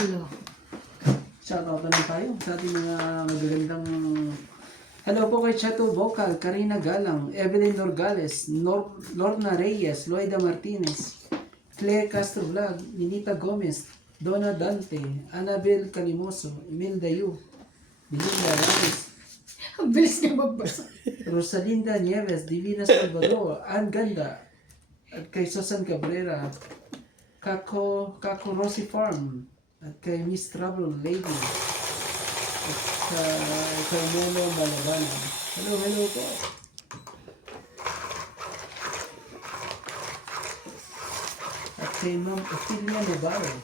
Hello. Shoutout naman tayo sa ating mga magagandang... Hello po kay Chato Vocal, Karina Galang, Evelyn Norgales, Lorna Reyes, Loida Martinez, Claire Castro Vlog, Ninita Gomez, Donna Dante, Annabel Calimoso, Imelda Yu, Belinda Ramos, Ang bilis niya magbasa. Rosalinda Nieves, Divina Salvador, Ann Ganda, at kay Susan Cabrera, Kako Rosy Farm, at kay Miss Trouble Lady, at kay Melo Malabana. Hello po. At kay Ma'am Ophelia Navarro.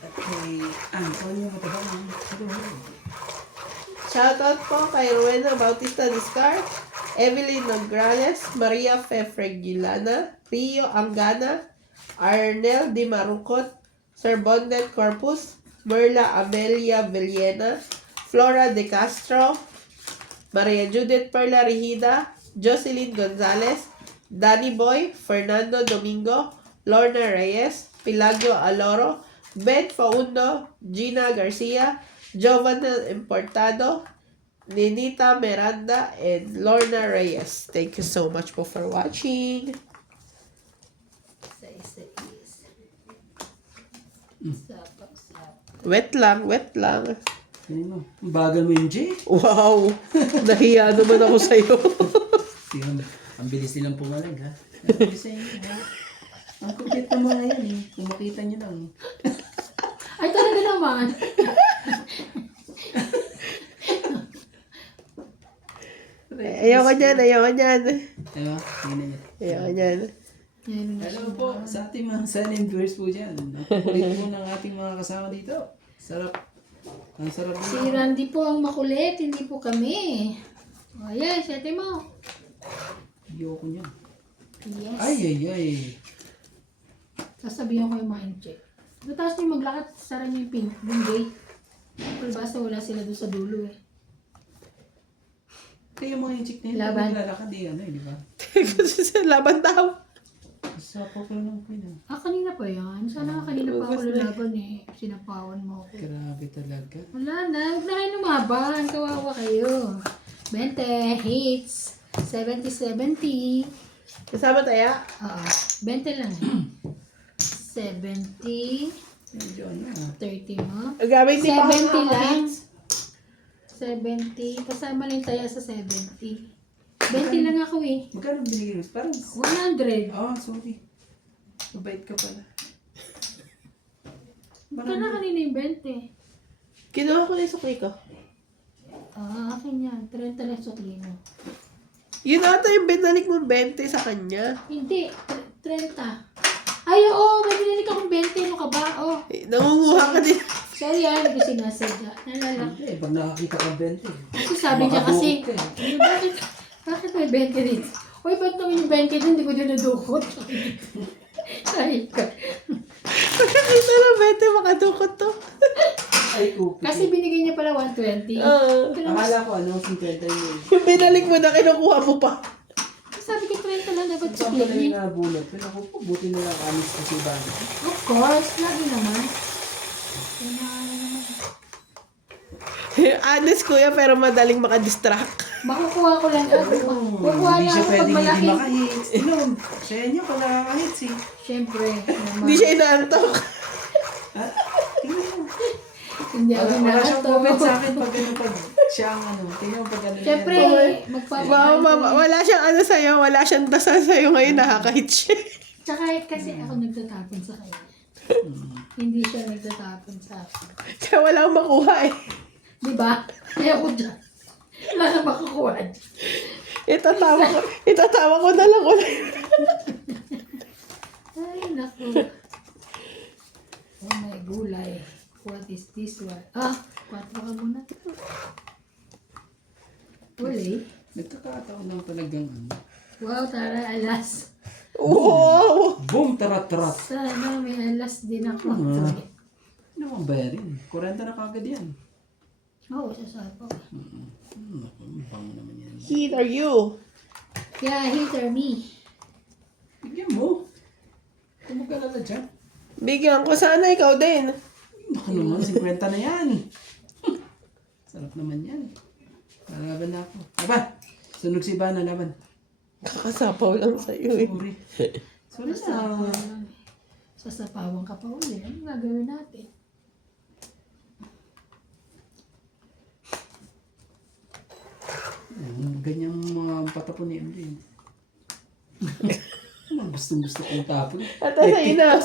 At kay Antonio Matabang. Hello. Shoutout po kay Rowena Bautista Discar, Evelyn Nograles, Maria Fefregilana, Rio Angana, Arnel Di Marucot, Sir Bondet Corpus, Merla Amelia Villena, Flora De Castro, Maria Judith Perla Rigida, Jocelyn Gonzalez, Danny Boy, Fernando Domingo, Lorna Reyes, Pilagio Aloro, Ben Faundo, Gina Garcia, Jovenel Importado, Ninita Miranda, and Lorna Reyes. Thank you so much po for watching. Wet lang. Tingnan mo. Ang bagal mo yung J. Wow! Nahiya naman ako sa'yo. Tingnan mo. Ang bilis nilang pumalag, ha? Ang bilis sa inyo, ha? Ang kupit na mga yan, eh. Kung makita nyo lang. Ay, talaga naman. Ayoko niyan. Diba? Tingnan nyo. Ayoko niyan. Hello po sa ating mga silent viewers po dyan. Nakukulit po ng ating mga kasama dito. Sarap. Ang sarap Si nito. Randy po ang makulit, hindi po kami. O, yes, ate mo. Ayoko niyan. Yes. Ay. Sasabihan ko yung mga in-check. Tapos yung maglakad, sara niyo yung gate. Pero basta wala sila doon sa dulo eh. Kaya yung mga chick na yun, Laban. pag naglalakad, di ba? Kasi sa laban daw. Sa po lang po yun. Kanina pa yan. Sana nga kanina pa ako lalaban eh. Sinapawan mo ako. Grabe talaga. Wala na. Huwag na kayo lumaban. Kawawa kayo. 20 hits. 70-70. Kasama tayo? Oo. 20 lang eh. 70. Medyo ano 30 mo. Gamit ni pa 70 lang. 70. Kasama lang tayo sa 70. 20 lang ako eh. Magkano binigay mo? Parang... 100. Oh, sorry. Mabait ka pala. Magkano kanina yung 20? Kinuha ko na yung sukli ko. Akin yan. 30 lang sukli mo. Yun ata yung binalik mo 20 sa kanya. Hindi. 30. Ay, oo. May binalik akong 20. Ano ka ba? Oh. Nangunguha ka din. Sorry ah. Hindi ko sinasadya. Nalala. Hindi, pag nakakita ka 20. Kasi sabi niya kasi, Makabukot ka eh. bakit may 20 dito? Uy, ba't naman yung 20 dito? Hindi ko dinudukot. Ay, Pagkakita ng 20, makadukot to. Ay, kupit. kasi binigay niya pala 120. Ito naman, Akala ko ano, 50 yun. Yung binalik mo na, kinukuha mo pa. sabi ko 30 lang dapat Saan sukli pala niya. yung nabulot? Pero ako po, buti na lang amis kasi ba? Of course, lagi naman. Kailangan naman. Honest kuya, pero madaling makadistract. Makukuha ko lang. Kukuha Hindi lang siya ako pag pwedeng malaki. hindi makahits. Ano? Sa inyo, pag nakakahits eh. Siyempre. Hindi siya inaantok. Ha? Tingnan mo. Hindi ako Wala siyang comment sa nakato. akin pag ano, pag siya ang ano. Tingnan mo pag ano. Siyempre, Wala siyang ano sa'yo, wala siyang dasal sa'yo ngayon, nakakahit siya. Tsaka kasi ako nagtatapon sa kanya. Hindi siya nagtatapon sa akin. Kaya wala akong makuha eh. Diba? Kaya ako dyan. Wala na makukuha dyan. Itatawa ko na lang ulit. Ay, naku. Oh my gulay. What is this one? 4 ka muna. Uli. Nagkakataon lang talagang ano. Wow, tara, alas. Wow! Boom! Tarat-tarat! Sana may alas din ako. Ano bang bayarin? 40 na kagad yan. Oo, sasapaw. Bango naman yan. Heat are you? Yeah, hitter me. Bigyan mo. Kung magkalala dyan. Bigyan ko sana ikaw din. Naku naman, 50 na yan. Sarap naman yan. Lalaban na ako. Aba, sunog si Ivana, laban. Kakasapaw lang sa'yo eh. Sorry. Sorry na. Sasapawan lang. Sasapawan ka pa uli. Ano gagawin natin? Ganyang mga patapon ni MJ. Gustong-gusto kong tapon. At sa'yo na.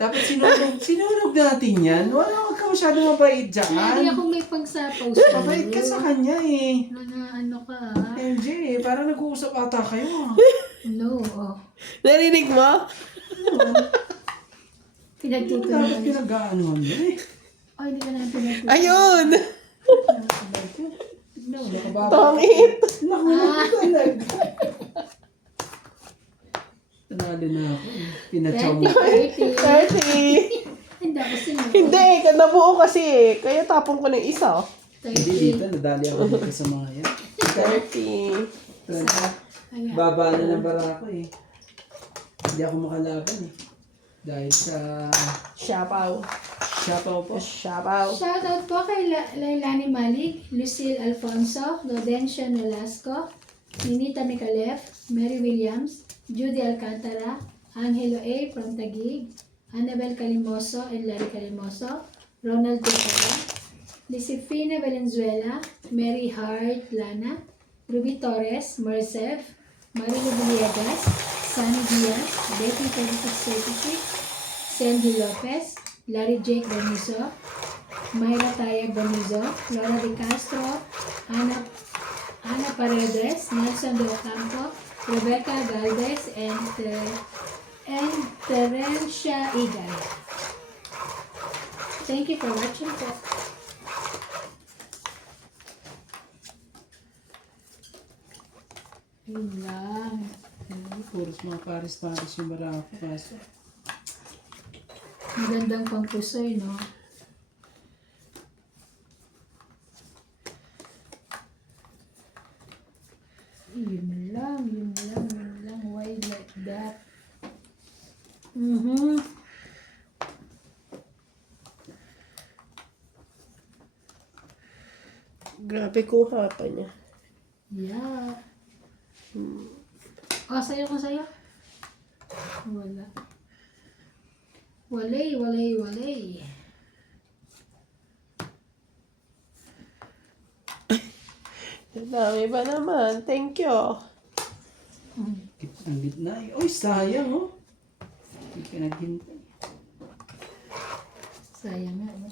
Dapat sinurog natin yan. Wala ka masyadong mabait Hindi dyan. ako may pagsapaw sa'yo. Mabait ka sa kanya eh. Ano ka MJ, parang nag-uusap ata kayo ah. No, oh. Narinig mo? Dapat Pinagtutunan. pinag-aanohan mo eh. Oh, hindi ka na pinagtutunan. Ayun! No. Tongit! Naku, talaga. Tanalo na ako eh. Pinachaw mo. 30. 30! Hindi ako sinunod. Hindi, nabuo kasi eh. Kaya tapon ko ng isa. Hindi 30. dito, nadali ako dito sa mga yan. 30. Ayan. Baba na ng bara ko eh. Hindi ako makalaban eh. Dahil sa Siapaw. siyapaw po. Siapaw. Shoutout po kay Lailani Malik, Lucille Alfonso, Laudentia Nolasco, Ninita Micalef, Mary Williams, Judy Alcantara, Angelo A. from Taguig, Annabel Calimoso and Larry Calimoso, Ronald Tucara, Lisifina Valenzuela, Mary Hart Lana, Ruby Torres, Marcef, Marilu Villegas, Sunny Diaz, Betty 3636, Sandy Lopez, Larry Jake Bonizo, Mayra Tayag Bonizo, Laura De Castro, Ana Paredes, Nelson De Ocampo, Rebecca Galvez, and Terencia Igay. Thank you for watching po. Yun lang. Puros mga paris-paris yung bara ko. Kaso, Magandang pangpusoy, no? Yun lang. Why like that? Grabe kuha pa niya. Yeah. Oh, sayo ko sa'yo. Wala. Walay. Ang dami ba naman? Thank you. ang gitna eh. Uy, sayang oh. Hindi ka naghintay. Sayang nga, no?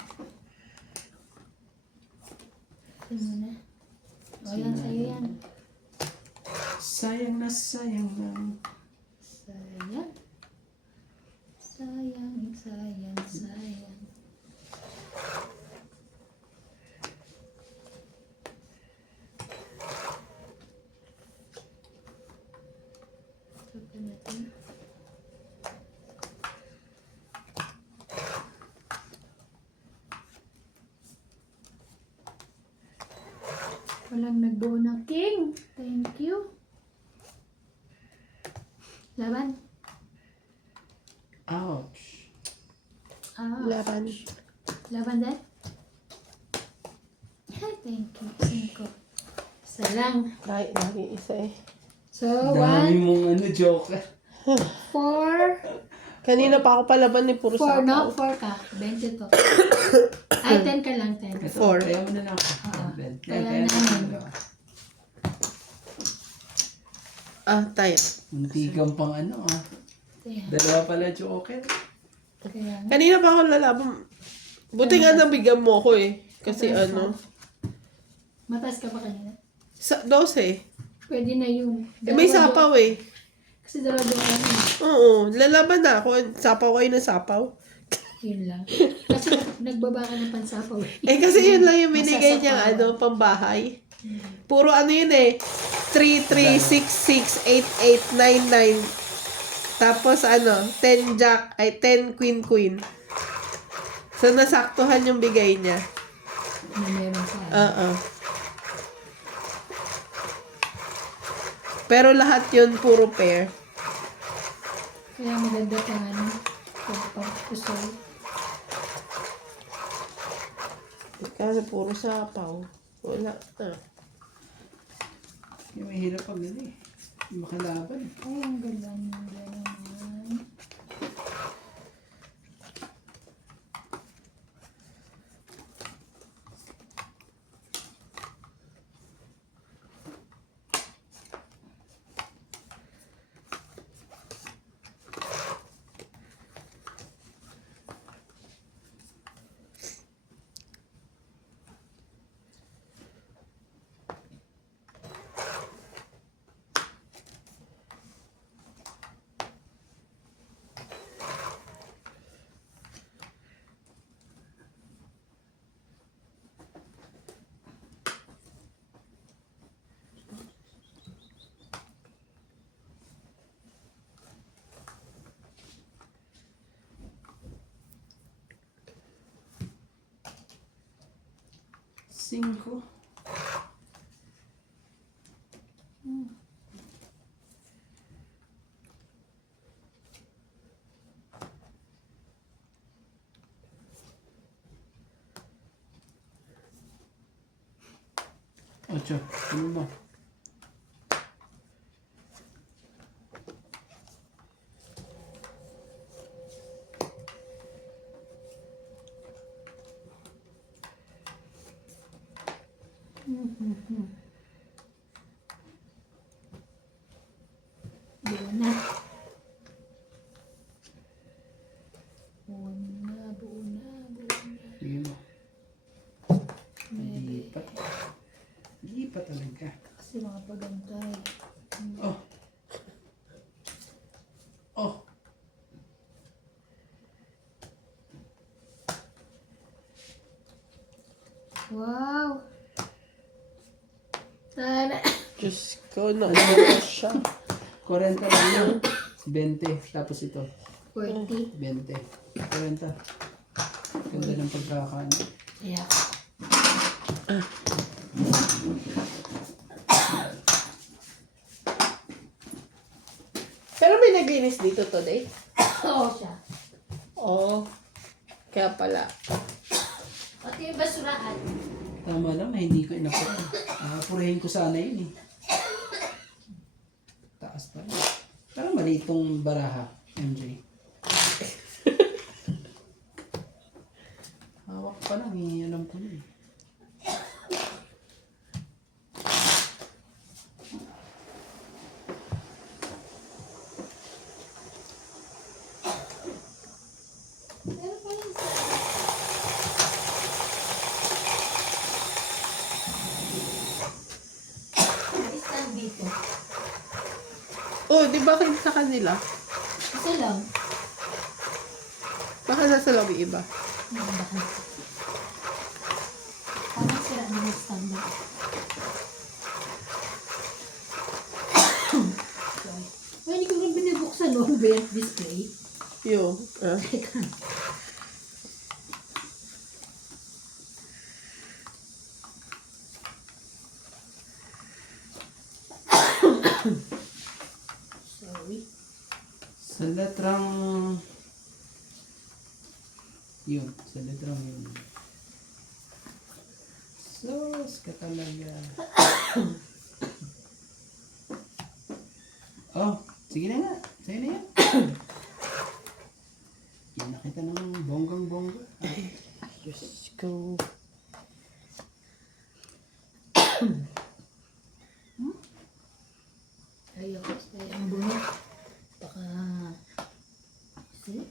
Sino mo na? O, yan, sa'yo yan. Sayang na sayang lang. Sayang. Ito natin. Walang nagbuo ng king. Thank you. Laban. Ouch. Laban. Laban din? Ay, thank you. 5. Isa lang. Kahit lagi isa eh. So, Dami 1, mong joker. 4, Kanina pa ako palaban ni puro 4, no? sapaw. 4 ka. 20 to. Ay, 10 ka lang, 10. Ito, Four. kaya mo na lang ako. Kaya namin. Tayo. Muntikan pang ano ah. Ayan. Dalawa pala joker. Kaya nga. Kanina pa ako lalaban. Buti nga nabigyan mo ko eh. Kasi ano. Mataas ka pa kanina. 12. Pwede na yun. May sapaw eh. Kasi dalawa ka na. Oo. Lalaban na ako. Sapaw kayo ng sapaw. Yun lang. Kasi nagbaba ka ng pansapaw. Kasi yun lang yung binigay niya Masasapawan. pambahay. Puro ano yun eh. 3, 3, 6, 6, 8, 8, 9, 9. Tapos 10 jack, 10 queen, queen. So nasaktuhan yung bigay niya. Na meron sa Oo. Pero lahat yun puro pair. Kaya maganda pa ano. Okay. Kasi puro sapaw. Wala na. Yung mahirap pag makalaban. Ay, ang ganda nila naman. Cinco. Ocho. Ano ba? Buo na. Buo na, buo na, buo na. Sige mo. Lipat. Lipat talaga. Kasi mga pagantay. Oh. Oh. Wow! Tara! Diyos ko, nauna siya. 40 lang yun. 20. Tapos ito. 40. 20. 40. Ganda ng pagkakaano. Yeah. Pero may naglinis dito today. Oo siya. Oo. Kaya pala. Pati yung basuraan. Tama lang na hindi ko inapura. Purihin ko sana yun eh. Taas pa rin. Parang mali itong baraha, MJ. Hawak pa lang eh. Alam ko na eh. Pero parang sa... Stand dito. Oh, di ba kayo sa kanila? Isa lang. Baka nasa lobby iba. Baka. Parang sira din yung stand na. Ay, hindi ko rin binibuksan no? Ba yung display? Yung, Teka. Sorry. Sa letrang... Yun. Sa letrang yun. Sus ka talaga. Oh, sige na nga. Sige na yan. Yan nakita ng bonggang-bongga. Diyos ko. Ayoko. Ay, ang bunot. Baka... See?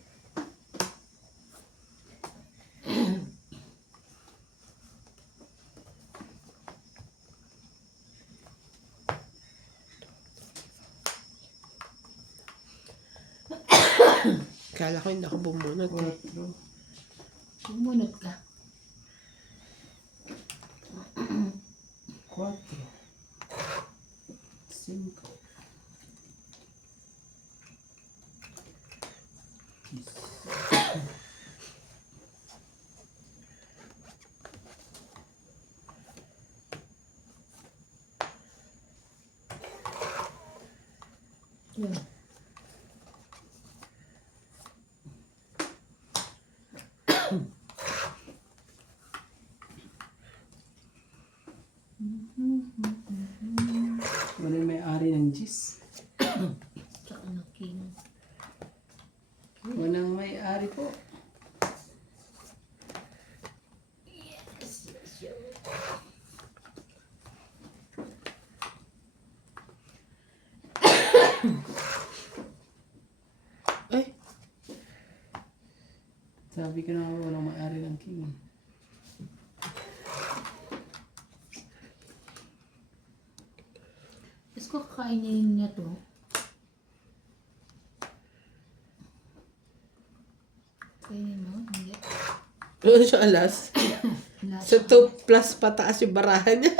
Kala ko hindi ako bumunot. 4. Bumunot ka. 4. 5. Yun. Wala yung may-ari ng G's. Tsaka na king. Walang may-ari po. Ay, Sabi ko na nga, walang may-ari ng king. Gusto ko kakainin niya to. Kainin mo? Hindi. ano siya alas? Last. Sa 2 plus pataas yung barahan niya.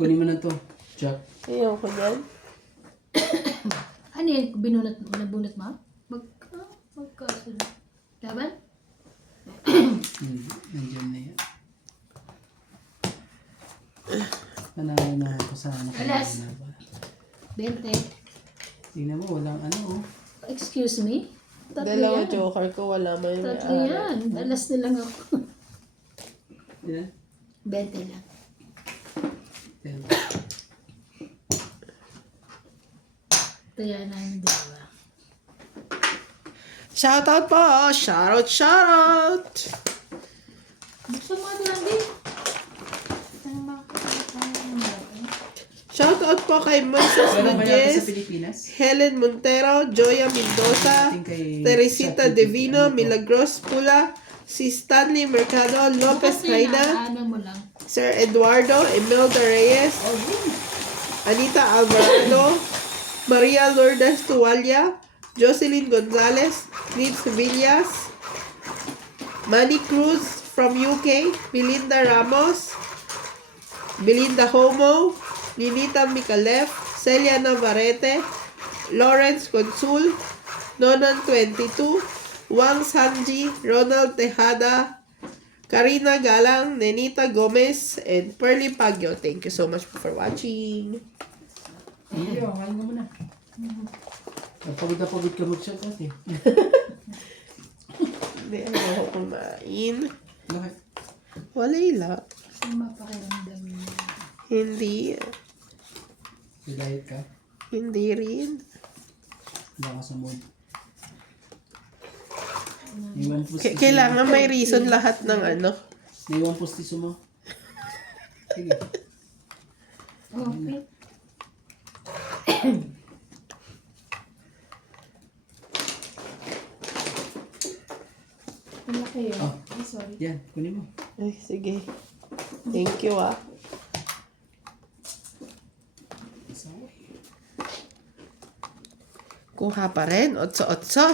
Kunin mo na to. Jack. Ayaw ko yan. Ano yun? Nabunot mo? Magkasunod. Laban? Nandiyan na yan. Panalo na ako sa ano. Alas. 20. Tingnan mo, walang ano oh. Excuse me? Tatlo Dalawa yan. joker ko, wala man yung Tatlo yan. Alas na lang ako. Yan. 20 lang. Yan. Ito yan ang dalawa. Shoutout po! Shoutout! Gusto mo ito lang din? Shoutout po kay Moises Walang mayabas sa Miguez, Pilipinas. Helen Montero, Joya Mendoza, Ating kay Teresita Chat Divino, ano po. Milagros Pula, si Stanley Mercado, Lopez Kasi Haina, ano mo lang. Sir Eduardo, Imelda Reyes, Anita Alvarado, Maria Lourdes Tuwalia, Jocelyn Gonzalez, Nitz Villas, Manny Cruz from UK, Belinda Ramos, Belinda Homo, Ninita Micalef, Celia Navarrete, Lawrence Consul, Nonan 22, Wang Sanji, Ronald Tejada, Karina Galang, Nenita Gomez, and Pearly Pagyo. Thank you so much for watching. Hindi, kain ka muna. Pagod na pagod ka mag-shot natin. Hindi, ako kumain. Bakit? Walay Kasi mapakiramdam niya. Hindi. May diet ka? Hindi rin. Wala ka sa mood. Iwan pustiso Kailangan may reason lahat ng ano. mo. Iwan pustiso mo. Sige. Okay. Ano kayo? Oh. Ay, sorry. Yan, kunin mo. Ay, sige. Thank you ah. Kuha pa rin. Otso-otso.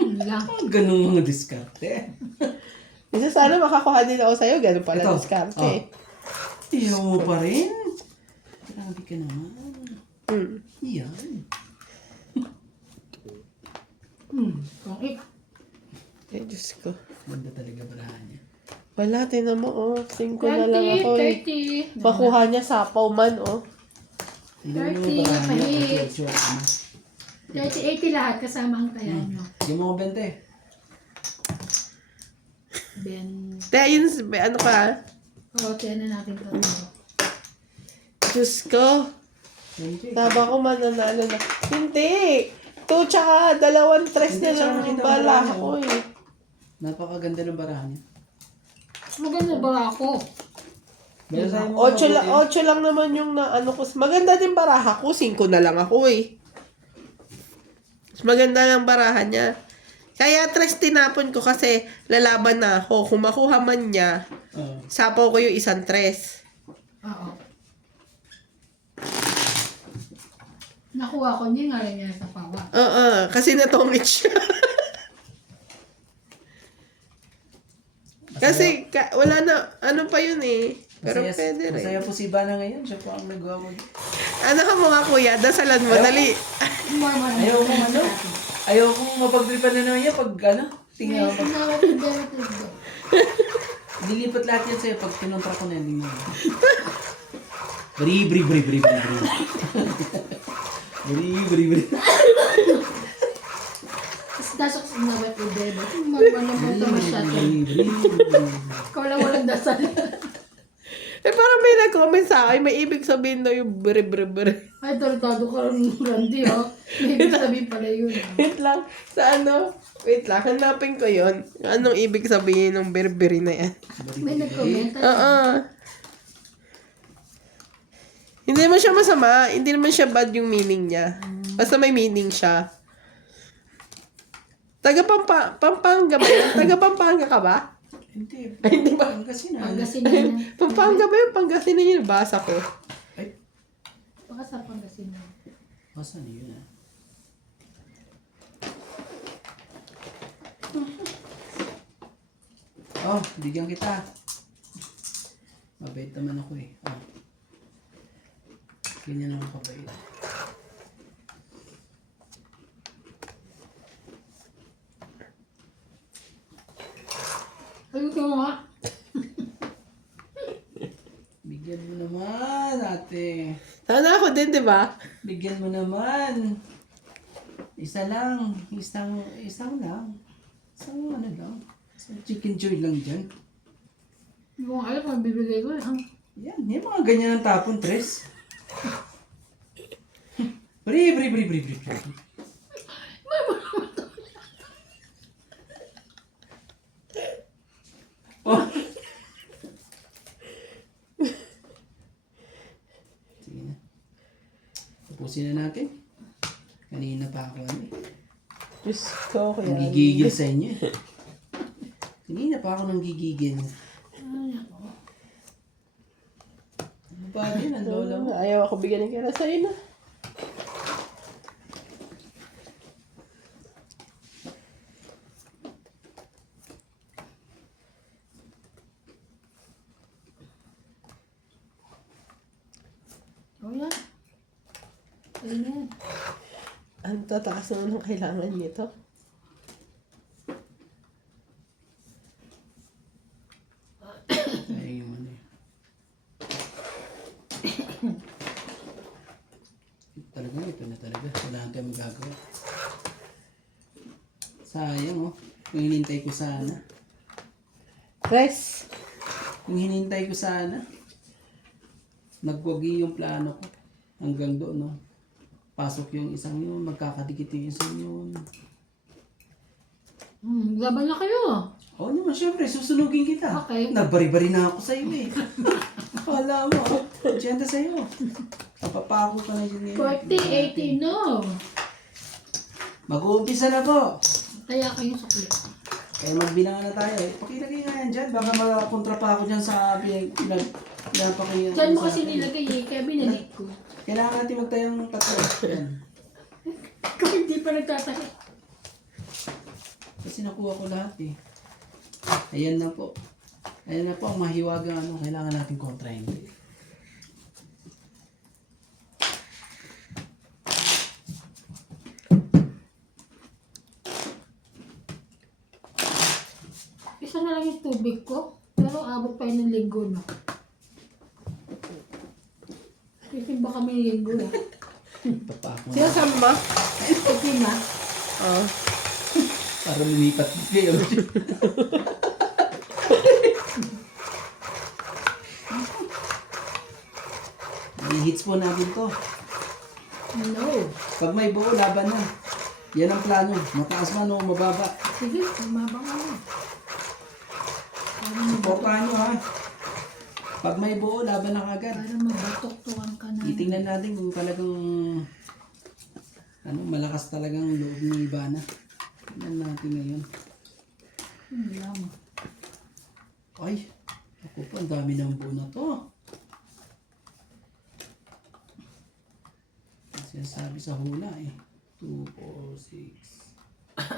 Yun lang. Ganun mga diskarte. Isa sana makakuha din ako sa'yo. Ganun pala Ito. diskarte. Iyaw mo pa rin. Grabe ka naman. Hmm. Yan. Okay. Ay, Diyos ko. Ganda talaga barahan niya. Wala, tinan mo, oh. 5 na lang ako, eh. 30. Makuha niya sapaw man, oh. Tingnan mo 30, yung barahan niya. mahit. Picture, ano. 30, 80 lahat kasama ang kaya nyo. Yung mga 20. Ben, Kaya yun, ano ka? okay na natin ito. Diyos ko. 20. Taba ko mananalo na. Hindi. 2 tsaka 2 tres Hindi, na lang tsaka yung nakita mo bala lang, ko, oh. eh. Napakaganda ng barahan niya. Maganda ba ako? Meron sa'yo mga 8 lang naman yung na ano ko. Maganda din baraha ko. 5 na lang ako, eh. Mas maganda lang barahan niya. Kaya tres tinapon ko kasi lalaban na ako. Kung makuha man niya, Oo. sapaw ko yung isang tres. Oo. Nakuha ko, hindi nga rin niya sa pawa. Oo, kasi natongit siya. Kasi wala na, ano pa yun eh. Pero pwede rin. Masaya po si Ivana ngayon. Siya po ang nagawa mo. Ano ka mga kuya? Dasalan mo, dali. More. Ayaw kong ano? Ayaw kong mapagtripan na naman yan pag ano? Tingnan mo. Narrative. Dilipat lahat yan sa'yo pag kinontra ko na yan. Tingnan mo. Bri, bri, bri, bri, bri, bri. Bri, bri, bri. Dasok sa nabat ko, bebe. Manamoto masyado. Bri, bri, bri. Ikaw lang walang dasal. Eh, parang may nag-comment sa akin, may ibig sabihin daw yung bre. Ay, tartado ka rin, Randy, oh. May ibig sabihin pala yun. Wait lang, sa ano? Wait lang, hanapin ko yon. Anong ibig sabihin ng bre na yan? May nag-comment. Oo. Hindi naman siya masama. Hindi naman siya bad yung meaning niya. Basta may meaning siya. Pampanga ba yun? Taga Pampanga ka ba? Hindi. Ay, hindi ba? Pangasinan. Pangasinan. Pampanga ba yun? Pangasinan yun. Basa ko. Ay, Baka sa Pangasinan. masan yun ah? Oh, bigyan kita. Mabait naman ako eh. Oh. Ganyan ako kabait. Ayun ka nga. Bigyan mo naman, ate. Sana ako din, di ba? Bigyan mo naman. Isa lang. Isang lang. Isang ano lang. Isang chicken joy lang dyan. Hindi ko alam kung bibigay ko. Yan, yung mga ganyan ang tapon, Tres. Bri. Oh. Sige na. Tapusin na natin. Kanina pa ako ano eh. Diyos ko, kaya. Nanggigigil sa inyo eh. Kanina pa ako nanggigigil. Ano ba din ang lola mo? Ayaw ako bigyan ng kera sa'yo na. Oh, yan. Ayan. Ang tataas naman ng kailangan nito. Sayang yung ano eh. Ito na talaga. Wala kang tayo magagawa. Sayang oh. Kung hinintay ko sana. Tres. Kung hinintay ko sana. Nagwagi yung plano ko. Hanggang doon no. Pasok yung isang yun. Magkakadikit yung isang yun. Laban na kayo. Oo naman, syempre, susunugin kita. Okay. Nagbari-bari na ako sa'yo eh. Wala mo, agenda sa'yo. Kapapako ka na yun ngayon. 40, 80, no. Mag-uumpisa na po. Kaya kayo sukli. Kaya magbilangan na tayo. Pakilagay nga yan dyan. Baka makakontra pa ako dyan sa pinapakinggan. Diyan mo kasi nilagay eh, kaya binalik ko. Kailangan natin magtayong tatlo. Yan. Kung hindi pa nagtatahi. Kasi nakuha ko lahat eh. Ayan na po. Ayan na po ang mahiwagang ano. Kailangan natin kontrahin. Isa na lang yung tubig ko. Pero abot pa yun ng linggo na. Titimba kami ng linggo na. Papako Sino na. sama? Titima. Oo. Para lumipat kayo. I-hits po natin to. No. Pag may buo, laban na. Yan ang plano. Mataas man o mababa. Sige, umabang ka na. Suportahan nyo ha. Pag may buo, laban na kagad. Para mabatok-tukan ka na. Titingnan natin kung talagang malakas talagang loob ni Ivana. Tingnan natin ngayon. Lamang. Ay, ako po, ang dami ng buo na to. Ang sinasabi sa hula eh. 2, 4, 6.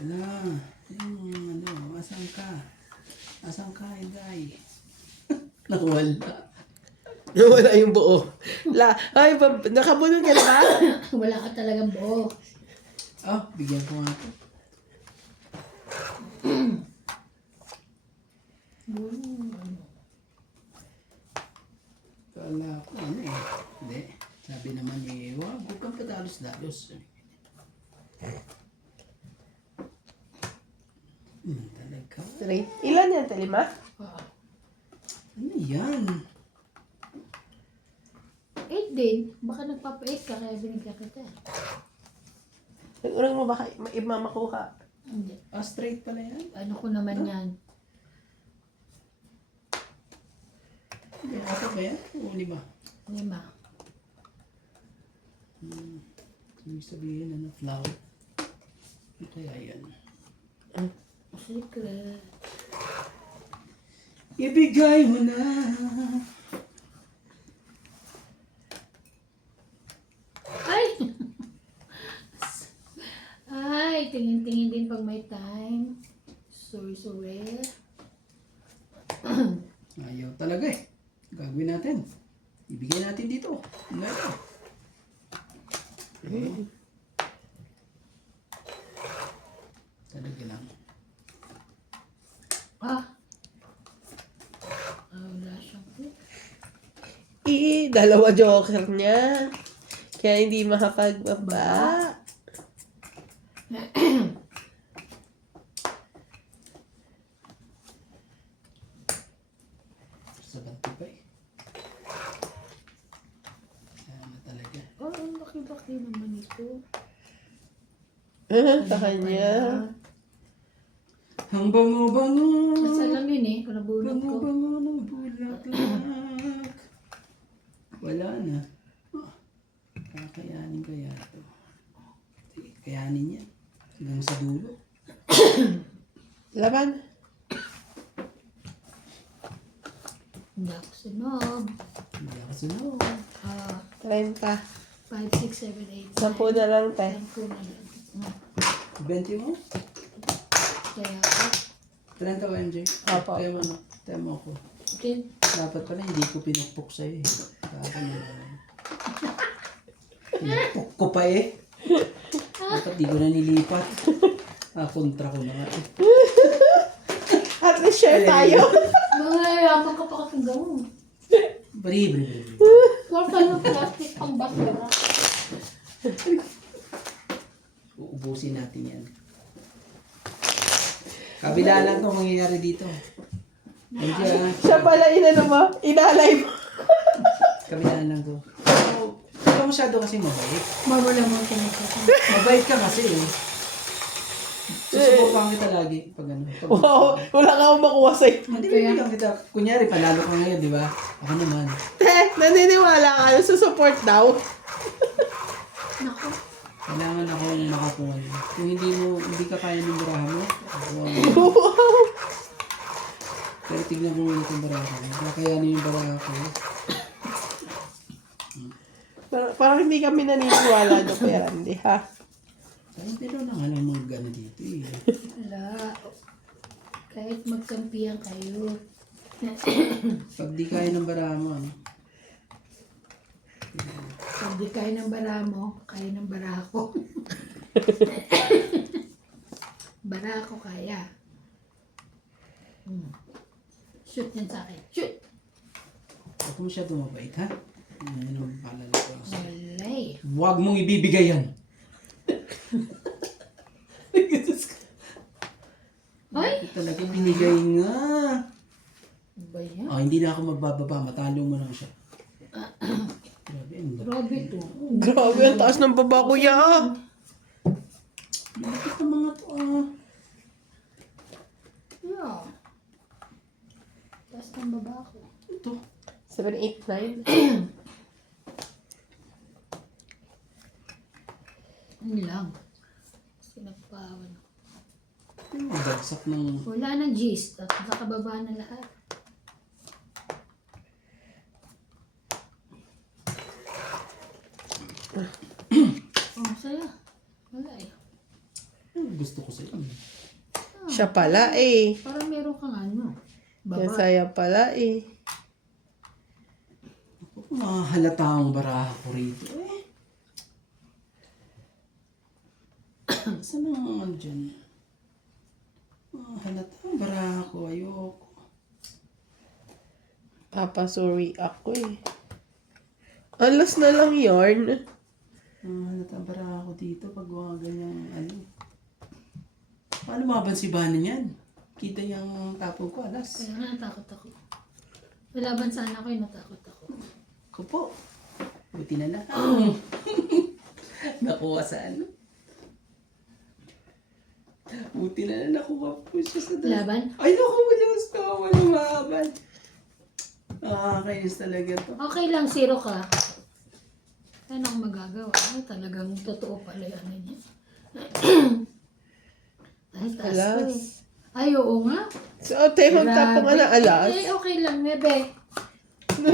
Wala. Yung asan ka? Asan ka, Inday? Nawala. Wala yung buo. Ay, nakabunod ka na ba? Wala ka talagang buo. Oh, bigyan ko nga ito. Sabi naman eh, wag kang padalos-dalos. Talaga. Three. Ilan yan, Telima? Ano yan? 8 din. Baka nagpapa-8 ka kaya binigyan kita. Nag-urang mo baka makuha. Hindi. Straight pala yan? Ano ko naman yan? Hindi, apat ba yan? O 5? 5. Ibig sabihin, ano, flower? Ano kaya yan? Secret. Ibigay mo na. Ay! Ay, tingin-tingin din pag may time. Sorry. Ayaw talaga eh. Gagawin natin. Ibigay natin dito. Ano ito? Talaga lang. Wala siyang hook. Dalawa joker niya. Kaya hindi makapagbaba. Sa bantibay. Sana talaga. Ang laki-laki naman ito. Sa kanya. Ang bango-bango. Nasa lang yun eh, kung nabunod ko. Bango-bango ng bulaklak. Wala na. Kakayanin kaya ito. Kayanin yan. Hanggang sa dulo. Laban. Hindi ako sunog. Hindi ako sunod. 30. 5, 6, 7, 8. 10 na lang, te. 10 na lang. 20 mo? Kaya ako. 30 ka, MJ? Opo. Tayo mo, no? Tayo mo ako. Okay. Dapat pala hindi ko pinukpok sa'yo eh. Kaka mo pinukpok ko pa eh. Dapat di ko na nilipat. Kontra ko na nga eh. At least share tayo. Mga yaman ka pa kasing gawin. Bari. Kwarta ng plastic pang basura. Uubusin natin yan. Kabila lang to mangyayari dito. MJ ah. Siya pala inalay mo. Kabila lang to. Hindi ka masyado kasi mabait. Mawala mo kinagkakang. Mabait ka kasi eh. Susubukan kita lagi pag ano. Pag Wow, wala ka akong makuha sa'yo. Hindi bibigyan kita. Kunyari, panalo ka ngayon, di ba? Ako naman. Naniniwala ka, support daw. Naku. Kailangan ako makakuha yun. Kung hindi ka kaya ng baraha mo, wow. Wow. Pero tignan mo ulit yung baraha ko. Kakayanin yung baraha ko. Parang hindi kami naniniwala do, pero hindi ha. Sayang pero na nga lang mga gana dito eh. Wala. Kahit magkampihan kayo. Pag di kaya ng baraha mo, ano? Pag di kaya ng bara mo, kaya ng bara ko. Bara ko kaya. Shoot yan sa akin. Shoot! Huwag mo siya tumabait, ha? Ano ang palala ko ako sa'yo. Walay. Huwag mong ibibigay yan! Ay! Talaga binigay nga. Ano ba yan? Hindi na ako magbababa. Matalo mo lang siya. Grabe, ang laki. Grabe to. Grabe, ang taas ng baba kuya. Bakit ang mga to Yeah. Taas ng baba ko. Ito. 7, 8, 9. Ano lang. Sinagpawan. Ang bagsak ng... Wala nang gist. At nakababa na lahat. Saya. Wala eh. Gusto ko sa iyo. Siya pala eh. Parang meron kang ano. Yan Baba. saya pala eh. Mahalata ang baraha ko rito eh. Saan ang ano dyan? Mahalata ang baraha ko. Ayoko. Papa, sorry ako eh. Alas na lang yarn. Natabara ako dito pag mga ganyan, ano. Paano mabansibahan niyan? Kita yung tapo ko, alas. Kaya nga, natakot ako. Malaban sana ako, natakot ako. Ako po. Buti na lang. Nakuha sa ano? Buti na lang nakuha po siya sa Laban? Ay, naku, walang mahaban. Nakakainis talaga to. Okay lang, 0 ka. Ano akong magagawa? Ay, talagang totoo pala yung ano niya. Ay, taas ko eh. Alas. Ay, oo nga. So, te, magtapong ka na alas. Eh, okay lang, Nebe. 9.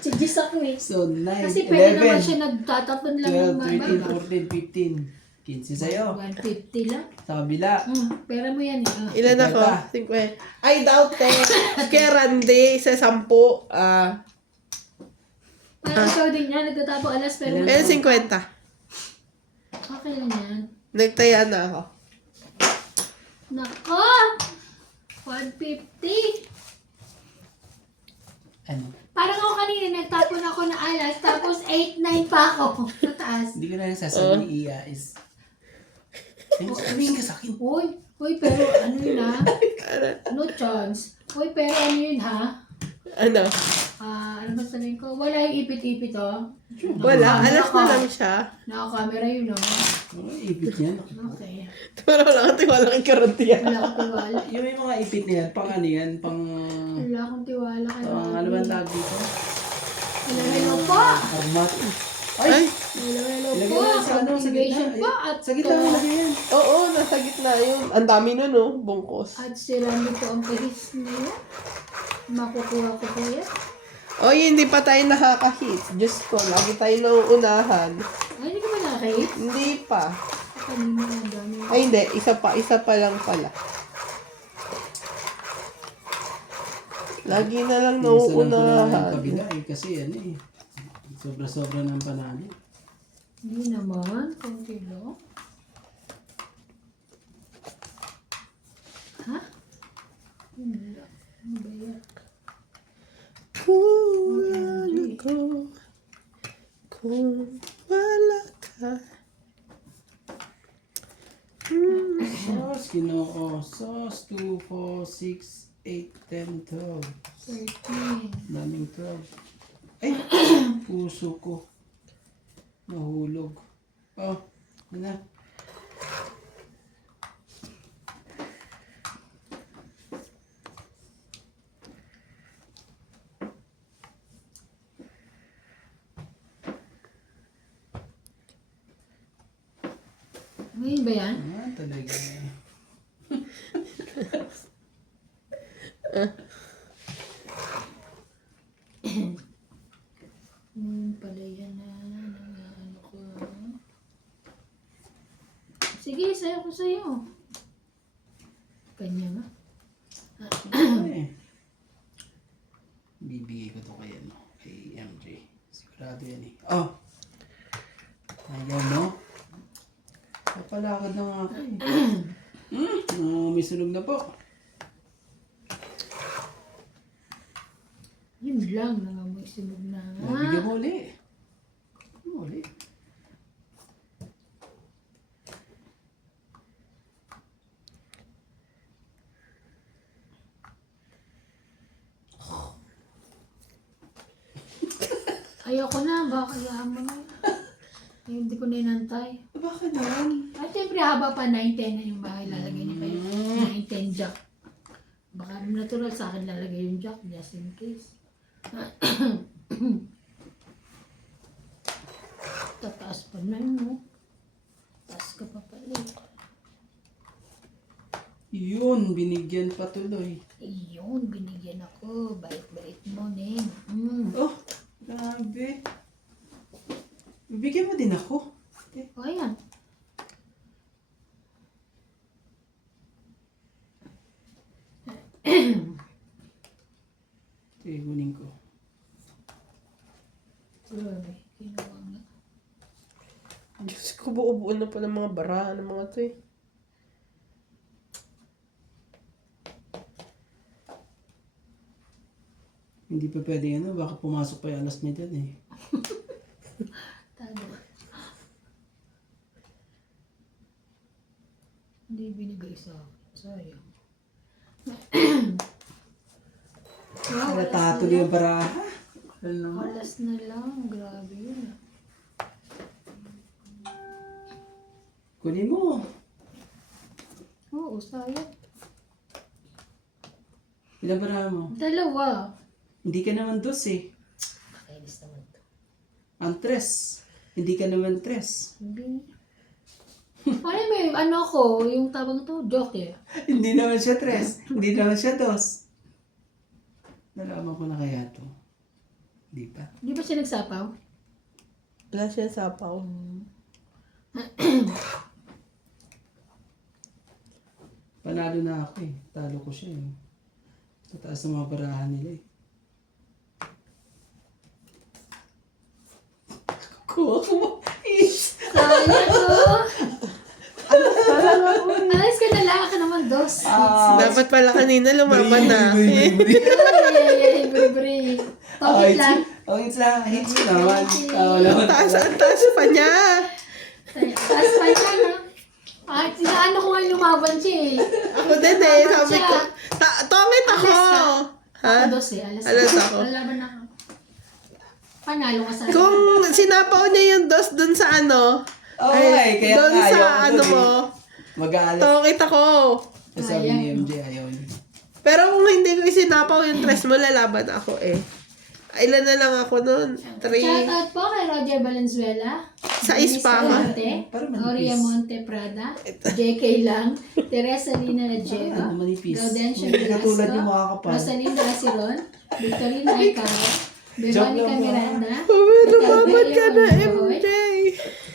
Sigis ako eh. So, 9, Kasi pwede naman 11, siya nagtatapon lang ng 12, 13, 14, 15 sa'yo. 150 lang. Sa kabila. Pera mo yan eh. Ilan ako? 50. I doubt eh. Kaya Randy, sa 10. Parang ikaw din yan, nagtatapon alas pero... Eh, 50. Okay lang yan. Nagtaya na ako. Nako! 150! Ano? Parang ako kanina, nagtapon ako na alas, tapos 8-9 pa ako. Mataas. Hindi ko na nasasabi ni Iya is... Ay, sabihin ka sa akin. Uy, pero ano yun ha? No chance. Uy, pero ano yun ha? Ano? Ano ba sabihin ko? Wala yung ipit-ipit oh. Wala. Alas na lang siya. Naka-camera yun oh. Oh, ipit yan. Okay. Pero wala kang tiwala kay Karantiya. Wala akong tiwala. Yung may mga ipit na yan, pang ano yan, pang... Wala akong tiwala kay ano ba ang tawag dito? Hello po! Armat. Ay! Hello Ilagay po! mo yan sa ano, sa Congregation gitna. po Ay, at sa gitna mo lagay yan. Oo, nasa gitna yun. Ang dami nun, no? Bungkos. at sirami po ang pahis niya. Makukuha ko po yan. Oy, hindi pa tayo nakaka-hit. Diyos ko, lagi tayo nauunahan. Ay, hindi ka ba nakahit? Hindi pa. Kanina ang dami. Ay, hindi. Isa pa lang pala. Lagi na lang Minsan lang ko na nauunahan. yung kabila eh, kasi ano eh. Sobra-sobra ng panalo. Hindi naman. Konti lang. Ha? Hindi lang. Ano ba yan? Kulang ako kung wala ka. Sauce, Ginoo. Sauce, 2, 4, 6, 8, 10, 12. 13. Daming 12. Ay! Puso ko. Nahulog. Oh, ano? Ngayon ba yan? Talaga. Pala yan na. Ano ko. Sige, sayo ko sa'yo. Kanya nga. Eh. Bibigay ko to kay ano, kay MJ. Sigurado yan eh. Oh! Ayaw mo? Papalakad na nga ako eh. May sunog na po. Yun lang, nangamoy sunog na nga. Bigyan mo uli. Bigyan mo uli. Ayoko na, baka kayaan mo na. Ay, hindi ko na inantay. Bakit naman? At syempre, haba pa 9-10 na yung bahay, lalagay niya kayo. 9-10 jack. Baka natural sa akin lalagay yung jack, just in case. Tataas pa na yun, no? Taas ka pa pala. Yun, binigyan pa tuloy. Ayun, binigyan ako. Bait-bait mo, Neng. Oh, grabe. Bibigyan mo din ako. O, ayan. Sige, kunin ko. Grabe, kinuha nga. Diyos ko, buo-buo na pa ng mga bara ng mga to eh. Hindi pa pwede ano, baka pumasok pa yung alas niya dyan eh. Tago. Hindi binigay sa akin. Sayang. Wow, Natatuloy yung baraha. Ano naman? alas na lang. Grabe yun. Kunin mo. Oo, sayang. Ilang baraha mo? Dalawa. Hindi ka naman dos eh. Kainis naman to. Ang tres. Hindi ka naman tres. Hindi. Ano may ano ko, yung tawag to, joker. Hindi naman siya tres. Hindi naman siya dos. Nalaman ko na kaya to. Hindi pa. Di ba siya nagsapaw? Wala siya sapaw. Panalo na ako eh. Talo ko siya eh. Tataas ng mga barahan nila eh. Kuha ko. Sayang to. Alas ka na lang, ka naman dos. Dapat pala kanina lumaban na. Ay, bri. Tawid lang. Hits lang. Hits naman. Wala ko. Ang taas pa niya. Taas pa niya, no? Ay, sinaano ko nga lumaban siya eh. Ako din eh. Sabi ko, tongit ako. Ha? Ako dos eh, alas. Alas ako. Lalaban ako. Panalo ka sa Kung sinapaw niya yung dos dun sa ano, Okay, kaya dun ayaw sa ko ano dun mo, Mag-aalas. tongit ako. Sabi ni MJ, ayaw niya. Pero kung hindi ko isinapaw yung tres mo, lalaban ako eh. Ilan na lang ako nun? 3. Shoutout po kay Roger Valenzuela. Sa Ispahan. Para manipis. Aurea Monte Prada. JK lang. Teresa Lina Rajero. Ano manipis? Gaudencio Hindi katulad yung mga Velasco. kapal. Rosalinda Asiron. Victorina Icaro. Joke Bevonica lang ba? Miranda. Lumaban ka na, Miguel MJ.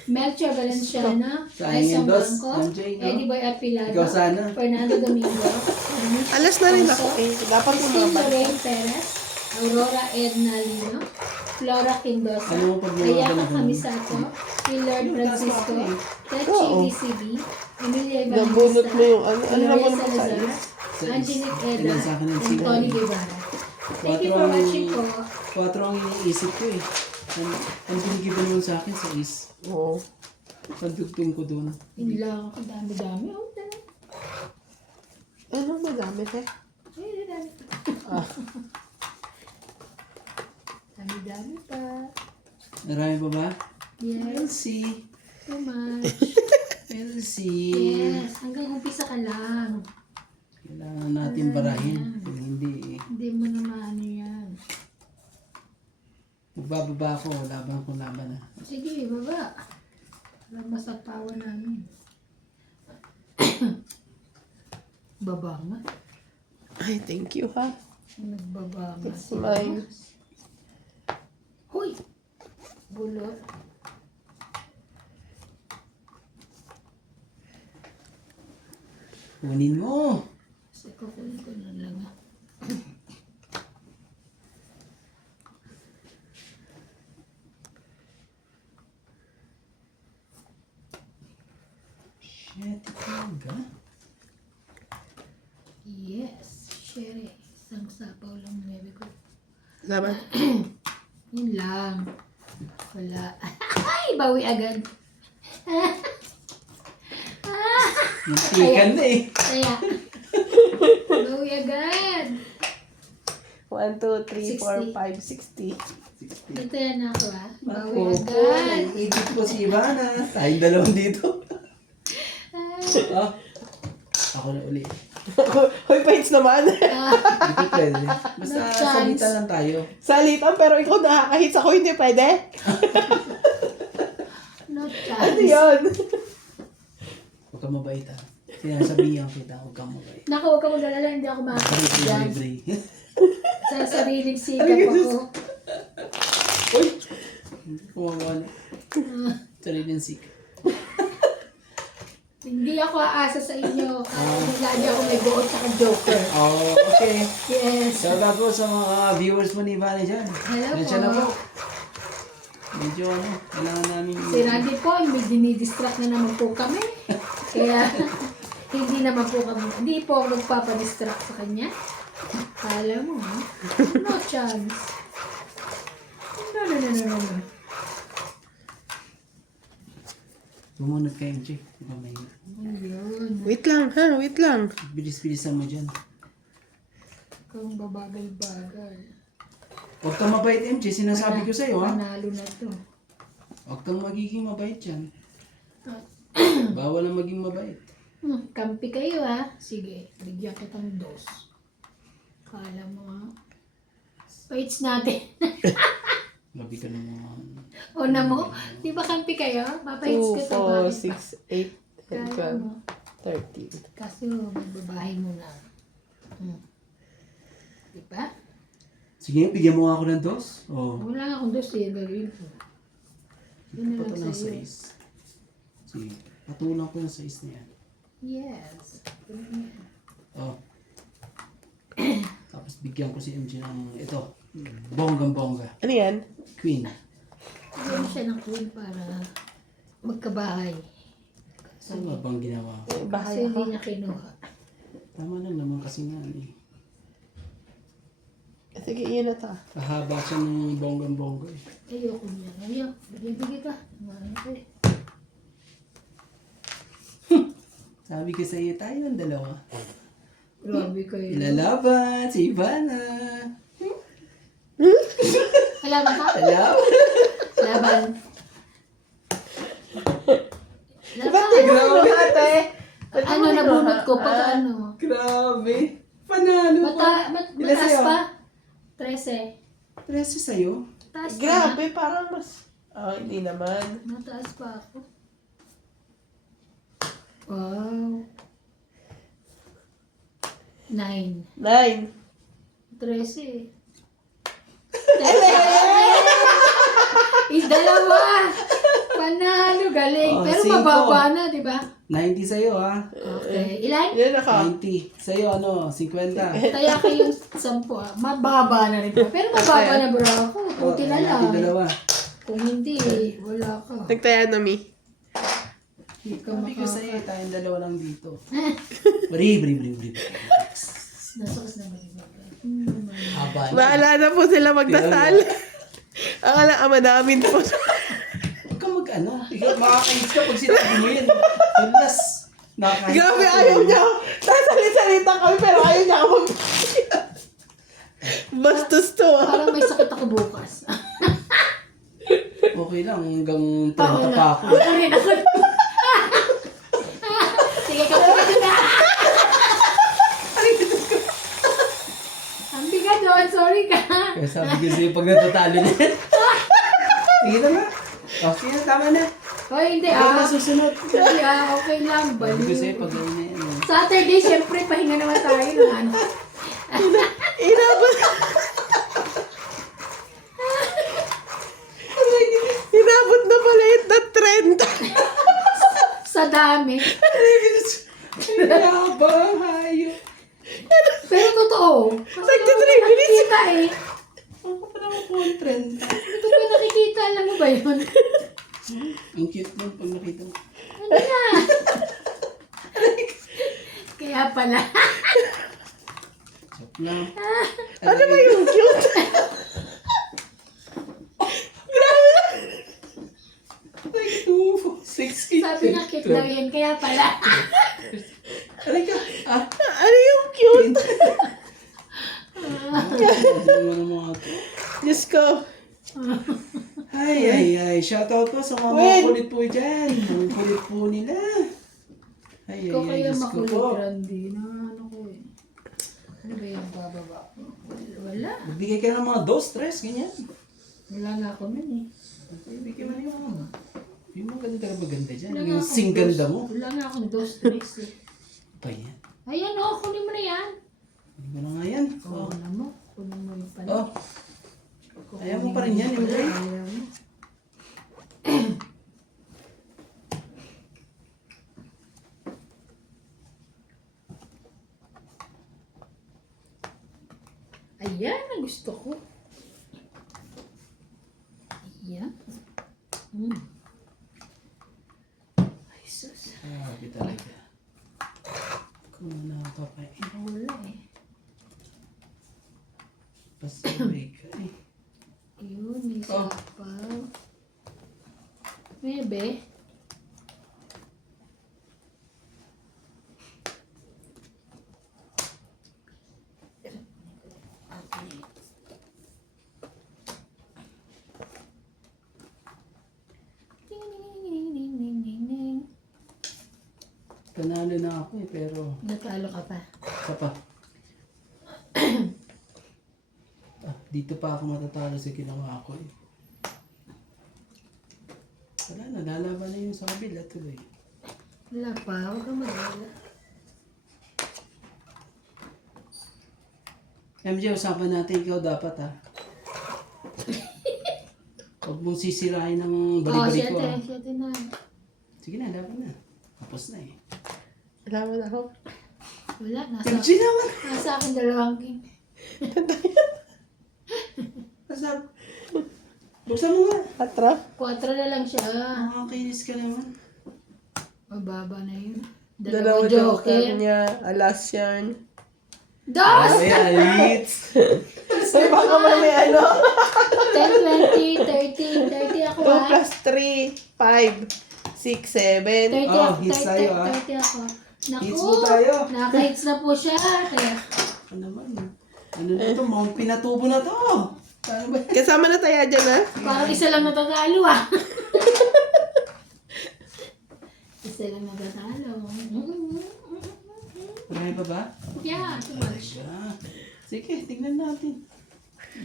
Melchor Valenciana. Sayang Aison yung dos, Blanco. MJ, no? Eddie Boy Apilado. Ikaw sana. Fernando Domingo. Alas na rin ako eh. Dapat Christine lumaban. Lorraine Perez. Aurora Edna Lino. Flora Quindosa. Ano mo pag lumaban Ayaka ako? Kamisato. Willard Francisco. Techi Oo. DCB. Emilia Nabunot mo yung ano. Ano Gloria naman mo sa Salazar. Angelique Eda. Ilan sa akin ang And sila? Tony Guevara. Thank you for watching po. 4 ang iniisip ko eh. Ang binigiban mo sa akin sa is. Oo. Pagdugtong ko doon. Hindi lang ako dami-dami. Oh, dami. Ano madami eh? Ay, dami pa. Dami-dami pa. Marami pa ba? Yes. We'll see. So much. We'll see. Yes. Hanggang umpisa ka lang. Kailangan natin barahin. Hindi eh. Hindi mo naman ano yan. Magbababa ako. Laban ko laban na. Sige, baba. Para masapawan namin. Baba nga. Ay, thank you ha. Nagbaba nga. It's mine. Huy! Bulot. Kunin mo. Kasi kukunin ko na lang. Shit, talaga. Yes. Sherry. Isang sapaw lang nebe ko. Laban. Yun lang. Wala. Ay! Bawi agad. Muntikan na eh. Kaya. Bawi agad. 1, 2, 3, 4, 60. 5, 60. Dito yan ako ah. Bawi Ako po. agad. Idip ko si Ivana. Tayong dalawang dito. Ah. Ako na uli. Hoy, Paits naman. Hindi pwede. Basta No chance. salita lang tayo. Salitan, pero ikaw nakakahits ako, hindi pwede. No Ano chance. yun? Huwag kang mabait ah. Sinasabihan kita, huwag kang mabait. Naku, huwag ka mag-alala, hindi ako makakit dyan. Libre. Sa sariling sikap ako. Uy! Kumawa na. Sariling sik. Hindi ako aasa sa inyo. Lagi ako may buot sa joker. Oh, okay. Yes. Shout out po sa mga viewers mo ni Ivana dyan. Hello Yan siya na po. po. Medyo ano, kailangan namin... Si Randy po, may dinidistract na naman po kami. Kaya, hindi naman po kami, hindi po ako magpapadistract sa kanya. Kala mo, ha? No chance. No. Bumunod ka, MJ. Diba may... Ayun. Wait lang. Bilis-bilisan mo dyan. Kung babagal-bagal. Huwag kang mabait, MJ. Sinasabi ko sa'yo, ha? Panalo na to. Huwag kang magiging mabait dyan. Bawal ang maging mabait. Kampi kayo, ha? Sige, bigyan kitang dos. Kala mo, ha? Weights natin. Grabe ka naman. Una mo, di ba kampi kayo? 2, Papaits ka to. 4, 6, 8, Kala 12, mo. 13. Kasi magbabahay mo na. Di ba? Sige, bigyan mo nga ako ng dos. Oh. Wala nga akong dos eh. Gagawin ko. Yun na Pato lang ng sa'yo. 6. Sige, patulang ko yung 6 na yan. Yes. Oh. Tapos bigyan ko si MJ ng ito. Bonggang-bongga. Ano yan? Queen. Bigyan siya ng queen para magkabahay. Saan ba bang ginawa ko? Kasi Bahay hindi ako. niya kinuha. Tama lang naman kasi nga eh. Sige, iyan na ta. Kahaba siya ng bonggang-bongga eh. Ayoko niya. Ayoko. Bigyan ka. Ano ko eh. Sabi ko sa iyo, tayo ng dalawa. Grabe kayo. Ilalaban si Ivana. Kalaban ka? Lalaban. Laban. Ba't di mo Laban. kinuha, ate? Ba't di Ano mo kinuha? nabunot ko pag ano? Grabe. Panalo ka. Ilan Mataas sa'yo? pa? 13. 13 sa'yo? Taas pa. Grabe, parang mas... hindi naman. Mataas pa ako. Wow. 9. 9. 13. Is dalawa. Panalo, galing. Oh, Pero 5. mababa na, di ba? 90 sa'yo ha. Okay. Ilan? Yan ako. 90. Sa'yo ano, 50. Kaya kayong 10 ah. Mababa na rin pa. Pero mababa na bro ako. Kunti na lang. Dalawa. Kung hindi, wala ka. Nagtaya na, mi. Hindi ka Sabi ko maka... sa'yo, tayong dalawa lang dito. Bri. Nasakas na ba? Haba na. Bahala na po sila magdasal. Ang ama namin po. Huwag kang mag-ano. Ikaw makakainis ka pag sinabi mo yun. Tulas. Nakakainis Grabe, ka. ayaw niya. Sasalit-salita kami, pero ayaw niya ako mag... Bastos to, ah. Parang may sakit ako bukas. Okay lang, hanggang 30 Oo pa na. ako. Ako rin, ako rin. Sige, kapag na. Ang bigat doon, sorry ka. Kaya sabi ko sa'yo pag natatalo na. Sige na nga. O, sige na, tama na. Hoy, hindi Ikaw ah. na susunod. Hindi ah, okay lang. Sabi ko sa'yo Baliw. pag gawin na yan. Saturday, syempre, pahinga naman tayo ng ano. Inabot. Inabot na pala yun na 30. Sa dami. Bahayo. Pero totoo. Nagtitrip minutes. Nakikita eh. Ako pa naman po ang 30. Ito pa nakikita, alam mo ba yun? Ang cute nun pag nakita mo. Ano na? Kaya pala. Chop lang. Ano ba yung cute? Like 2, 6, 8. Sabi na cute daw yan, kaya pala. Aray ka. Ah. Ano yung cute? Hindi mo na mga to. Diyos ko. Ay. Shoutout po sa mga Wait. kulit po dyan. Ang kulit po nila. Ikaw kaya Diyos ko makulit, po. Randy. Na ano ko eh. Ano ba yung bababa? Wala. Magbigay ka ng mga 2, 3, ganyan. Wala nga ako nun eh. Bigyan mo na yung maganda na maganda dyan. Wala nga Yung akong singganda dos. mo. Wala nga akong 2 tricks eh. Pa yan. Ayan o, kunin mo na yan. Hindi mo na nga yan. Oo, Oh. alam mo. Kunin mo yung pala. Oh. Ayaw mo pa rin yan, Kunin mo Emre. pala, ayaw mo. Ayan ang gusto ko. Ayan. Ay, sus. Grabe talaga. Kung ano ang papain. Wala eh. Pasaway ka eh. Yun, may Oh. sapaw. Maybe. Panalo na ako eh, pero Natalo ka pa. isa pa. Dito pa ako matatalo sa ginawa ko eh. Wala na, lalaban na yung sa kabila tuloy. Wala pa, huwag kang mag-alala. MJ, usapan natin ikaw dapat ha. Huwag mong sisirain ng bali-bali ko ha. Siyete na. Sige na, laban na. Tapos na eh. Alam mo na ako. Wala, MJ naman! nasa akin dalawang king. Basta, buksan mo nga. 4. 4 na lang siya. Nakakainis ka naman. Mababa na yun. Dalawa joker niya. Alas yan. Dos! Ay, Alitz! Ay, baka may ano? 10, 20, 30. 30 ako 2 ha. plus 3, 5, 6, 7. 30 Oh, ako. hits tayo, ha? 30 ako. Naku, Hits mo tayo. naka-hits na po siya. Kaya, Ano naman? Ano na to? Mount Pinatubo na to! Ano ba? Kasama na tayo dyan, ha? parang isa lang natatalo ah. Isa lang natatalo. Marami pa ba? Yeah, too much. Ah, sige, tingnan natin.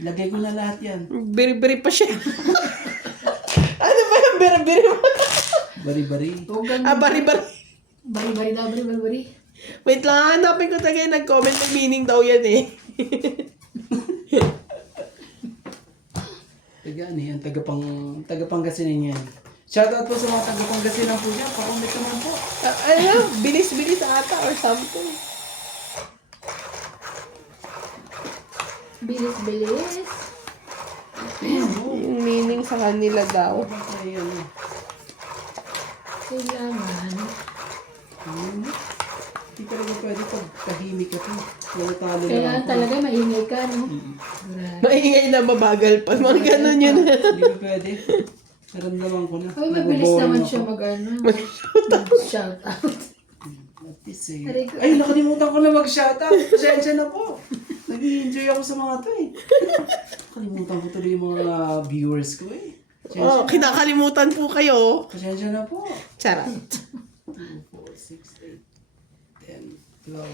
Lagay ko na lahat yan. Biri-biri pa siya. Ano ba yung biri-biri mo? Bari-bari. Huwag kang Bari-bari. bari-bari daw, bari-bari. Wait lang, hanapin ko tagay nag-comment. May meaning daw yan eh. Ano yan? Tagapangasinan yan. Shoutout po sa mga tagapangasinan po yan. Pakumit naman po. Ano, bilis-bilis ata or something. Bilis-bilis. Yung meaning sa kanila daw. Ay, ano. Kailangan. Hindi talaga pwede pag tahimik ka po. Wala talo na Kailangan lang. talaga maingay ka, no? Grabe. Maingay na mabagal pa. Mga ganun yun. Hindi pa pwede. Naramdaman ko na. Uy, mabilis Naboboring naman ako. siya mag-shout out. At least eh. Aray ko. Ay, nakalimutan ko na mag-shoutout. Pasensya na po. Nag-i-enjoy ako sa mga to eh. Nakalimutan ko tuloy yung mga viewers ko eh. Oh, kinakalimutan po kayo. Pasensya na po. Charot. 2, 4, 6, 8, 10, 12,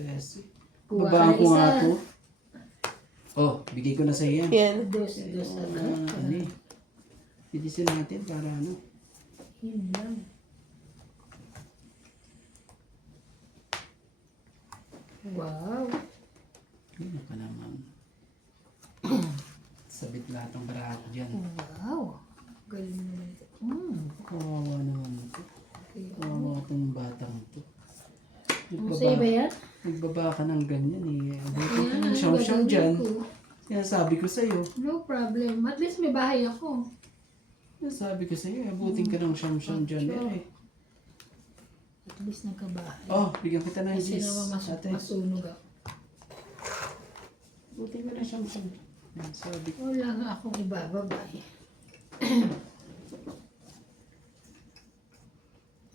13. Kuha Babaan ka ko ng nga isa. to. Oh, bigay ko na sa yan. Yan. Dos. Ano eh. Pilisin natin para ano. Yun lang. Wow. Ano ka naman. Sabit lahat ng barako dyan. Wow. Galing naman ito. Kawawa naman ito. Kawawa itong batang ito. Masaya ba yan? Nagbaba ka ng ganyan eh. Abutin ka Ayan, ng ano siyam-siyam gagawin dyan. ko? Sinasabi ko sa'yo. No problem. At least may bahay ako. Sinasabi ko sa'yo. Abutin ka ng siyam-siyam dyan eh. At least nagkabahay. Oh, bigyan kita ng Kasi gis. naman Ate, masunog ako. abutin ka ng siyam-siyam. Yan, sabi ko. Wala nga akong ibababay.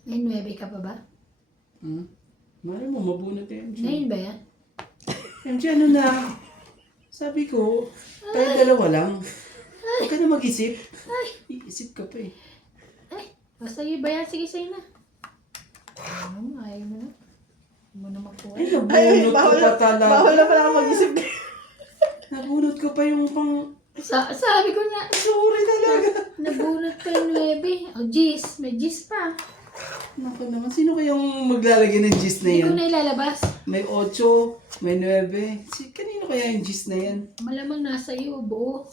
May 9 ka pa ba? Mali mo, mabunot eh. 9 ba yan? MJ, ano na? Sabi ko, tayo dalawa lang. Huwag ka na mag-isip. Iisip ka pa eh. Ay, basta iba yan. Sige, sa'yo na. Ayaw mo na. Ayaw mo na makuha. Ay, nabunot ko pa talaga. Bawal na pala ako mag-isip. Nabunot ko pa yung pang... Sabi ko na, Sorry talaga. nabunot pa yung 9. O, Gis. May Gis pa. Naku naman, sino kayong maglalagay ng gis na Hindi yan? ko na ilalabas. May 8, may 9. Kanino kaya yung gis na yan? Malamang nasa iyo, buo.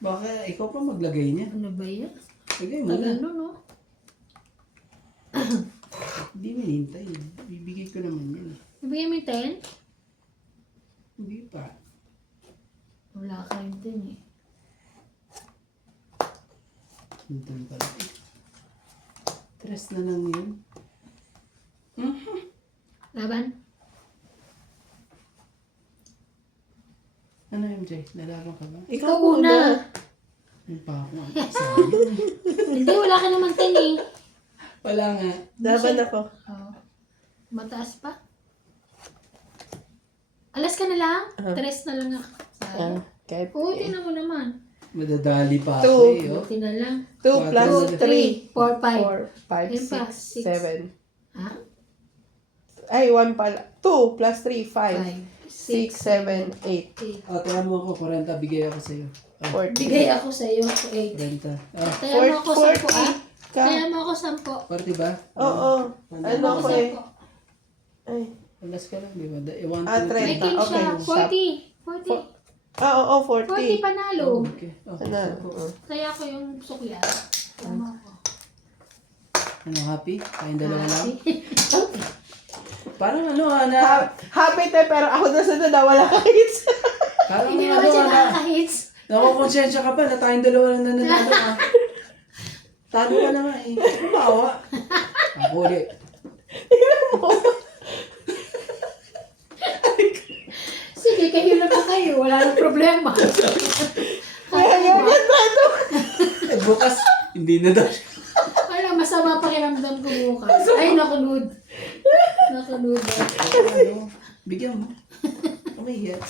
Baka ikaw pa maglagay niya. Ano ba yan? Lagay mo Tagal na. nun, no? Hindi minintay. Bibigay ko naman yan. Ibigay mo yung 10? Hindi pa. Wala ka rin din eh. Hintay pala. Tres na lang yun. Laban? Ano MJ? Lalaban ka ba? Ikaw una. Yung pa ako. Sayang. Hindi, wala ka naman 10 eh. Wala nga. Laban ako. Oh. Mataas pa. Alas ka na lang? Tres na lang ako. Sayang. Kahit Oo, tingnan mo naman. Madadali pa Two. ako eh. Oh. Buti na lang. 2 plus 3. 4, 4, 5. 5, Ayun pa, 6, six. 7. Ha? Ay, 1 pala. 2 plus 3, 5. 5, 6, 7, 8. 8. Tira mo ako, 40. Bigay ako sa'yo. 40. Bigay ako sa iyo 8. 40. Ah, Kaya mo ako 10 ah. Ka. Kaya mo ako 10. 40 ba? Oo. Ano Ako ko eh. 10. Ay. Alas ka lang, di ba? 1, 2, Ah, 3. May 30. 15 siya. Okay, 40. Ah, oo, 40 40. panalo. Okay. Oh, Ano? Kaya ako yung sukyan. Tama ko. ano, happy? Tayong dalawa lang? Parang ano, na... Happy tayo, pero ako na sa na wala ka hits. Parang Hindi ano, naman siya na... nakaka-hits. Nakakonsensya ka pa na tayong dalawa lang nananalo ah. Talo ka na nga eh. Bawa. Ang huli. Sige, kayo na ba kayo? Wala nang problema. Kaya yun yung trato. Eh, bukas, hindi na daw. Wala, masama pakiramdam ko bukas. Ay, nakunood. Nakunood. Ano, bigyan mo. Kami yan.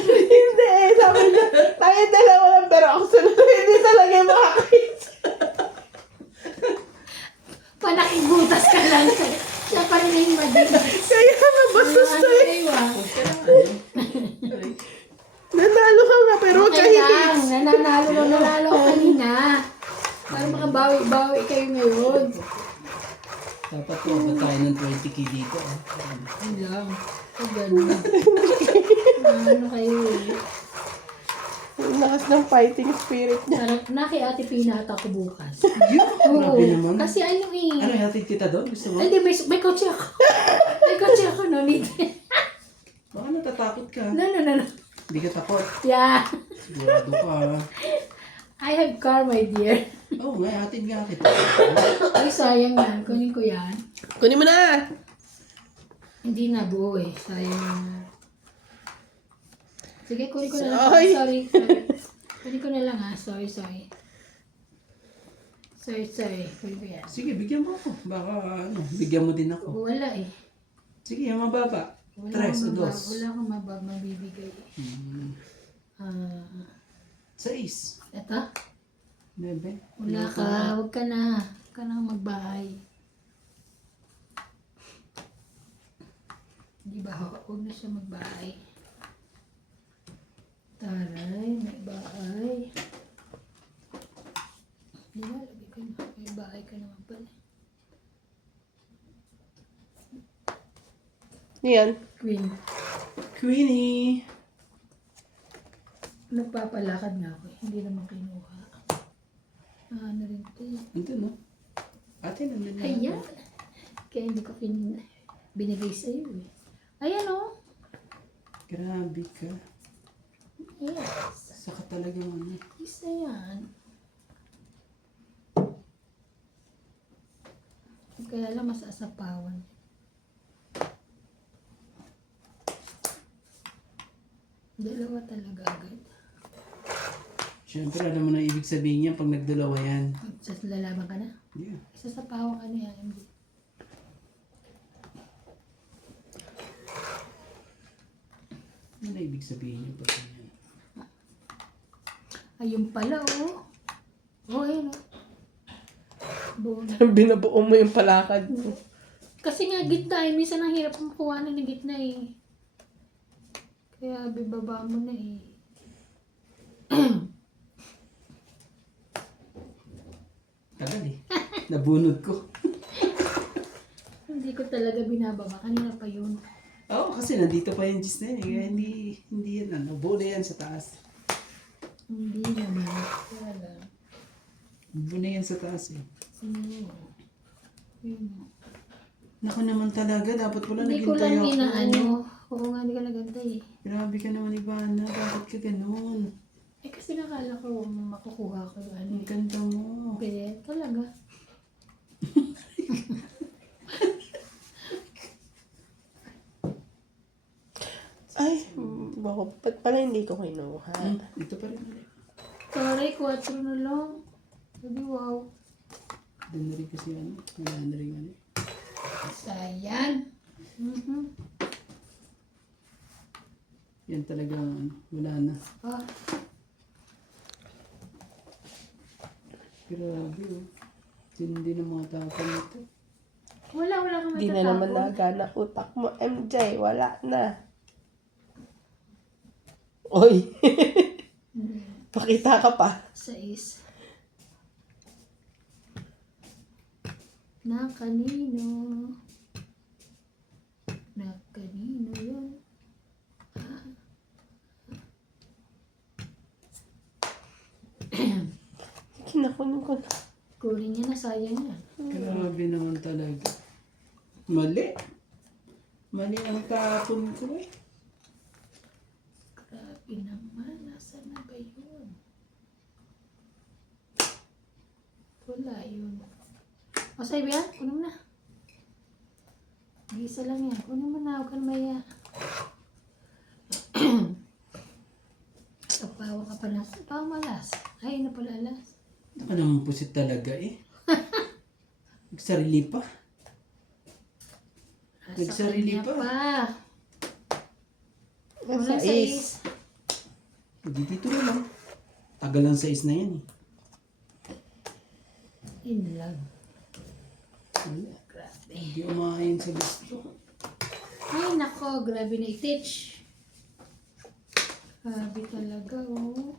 Hindi eh. Sabi niya, tayo dalawa lang, pero ako sunod hindi talaga yung makakahits. Panakibutas ka lang. Siya pa rin yung madigas. Kaya nga, bastos Ano tayo. kayo ah? Huwag ka na. Ay, Nanalo ka nga, pero huwag ka Okay lang. hihits. Nanalo ako kanina. Para makabawi-bawi kayo ngayon. dapat po ba tayo ng 20k dito ah. Yun lang. Ang ganun. Ano kayo eh. Ang lakas ng fighting spirit niya. Parang naki Ate Pinata ko bukas. Yun, grabe naman. Kasi ano eh. Ano, hatid kita doon? Gusto mo? Hindi, may kotse ako. May kotse ako, no need. Baka natatakot ka. No. Hindi ka takot. Yeah. Sigurado ka. I have car, my dear. Oo nga, hatid nga kita. Ay, sayang yan. Kunin ko yan. Kunin mo na. Hindi na buo eh. Sayang yan. Sige, kunin ko na lang. Sorry. Sorry. Kunin ko na lang ha. Sorry. Sorry. Kunin ko yan. Sige, bigyan mo ako. Baka ano, bigyan mo din ako. Wala eh. Sige, yung mababa. Wala 3 o 2. Wala akong mabibigay. Ah, 6. eto? 9. Wala ka. Huwag ka na. Huwag ka na magbahay. Di ba? Huwag na siya magbahay. Taray, may bahay. Di ba? Lagi ko na. May bahay ka naman pala. Yan. Queen. Queenie. Nagpapalakad nga ako. Hindi naman kinuha. Ano rin ito eh. Ito no? Ate, nandun na. Ayan. Kaya hindi ko binigay sa iyo eh. Ayan o. Grabe ka. Yes. Saka talaga ano. Isa yan. Kaya lang mas asapawan. Dalawa talaga agad. Siyempre, alam mo na ibig sabihin niya pag nagdalawa yan. Sa lalaban ka na? Yeah. Isasapawan ka na yan. Hindi. Ano na ibig sabihin niya pag yan? Ayun pala oh. Oh, ayun oh. Buo na. Binabuo mo yung palakad mo. Kasi nga gitna eh. Minsan ang hirap makuha ng gitna eh. Kaya bibaba mo na eh. Tagal eh. Nabunod ko. Hindi ko talaga binababa. Kanina pa yun. Oo, kasi nandito pa yung gis na yun eh. Kaya hindi yan ano. Buo na yan sa taas. Hindi naman. Kaya lang. Buo na yan sa taas eh. Yun. Naku naman talaga. Dapat pala Hindi ko naghintay lang ako. inaano. Oo nga, hindi ka nagantay eh. Grabe ka naman, Ivana. Bakit ka ganun? Eh kasi nakala ko makukuha ko yung ano Ang eh. ganda mo. Pero talaga. Ay, Ba't pala hindi ko kinuha? Ito pa rin ulit. Sorry, 4 na lang. Sabi, wow. Doon na rin kasi ano. Wala na rin ano. Sayang. Yan talaga ano. Wala na. Ah, Grabe oh. Tindi ng mga tapon nito. wala kang Di na naman matatapon. nagana utak mo, MJ. Wala na. Oy. Pakita ka pa. 6. Na kanino? Na kanino yun? Kinakunin ko na. Kunin niya na, sayang yan. Grabe naman talaga. Mali. Mali ang tapon ko eh. Grabe naman, nasa na ba yun? Wala yun. O, sa'yo ba yan? Kunin mo na. Isa lang yan. Kunin mo na, huwag ka na maya. Kapawa ka pa na. Kapawa malas. Ay, na pala alas. Ito ka naman pusit talaga eh. Nagsarili pa. Nasa Nagsarili kanya pa. Walang Sa is. 6. Hindi dito na lang. Tagal ang size na yan eh. Yun lang. Wala. Grabe. Hindi umahayin sa gusto. Ay, nako. Grabe na i-teach. Grabe talaga, oh.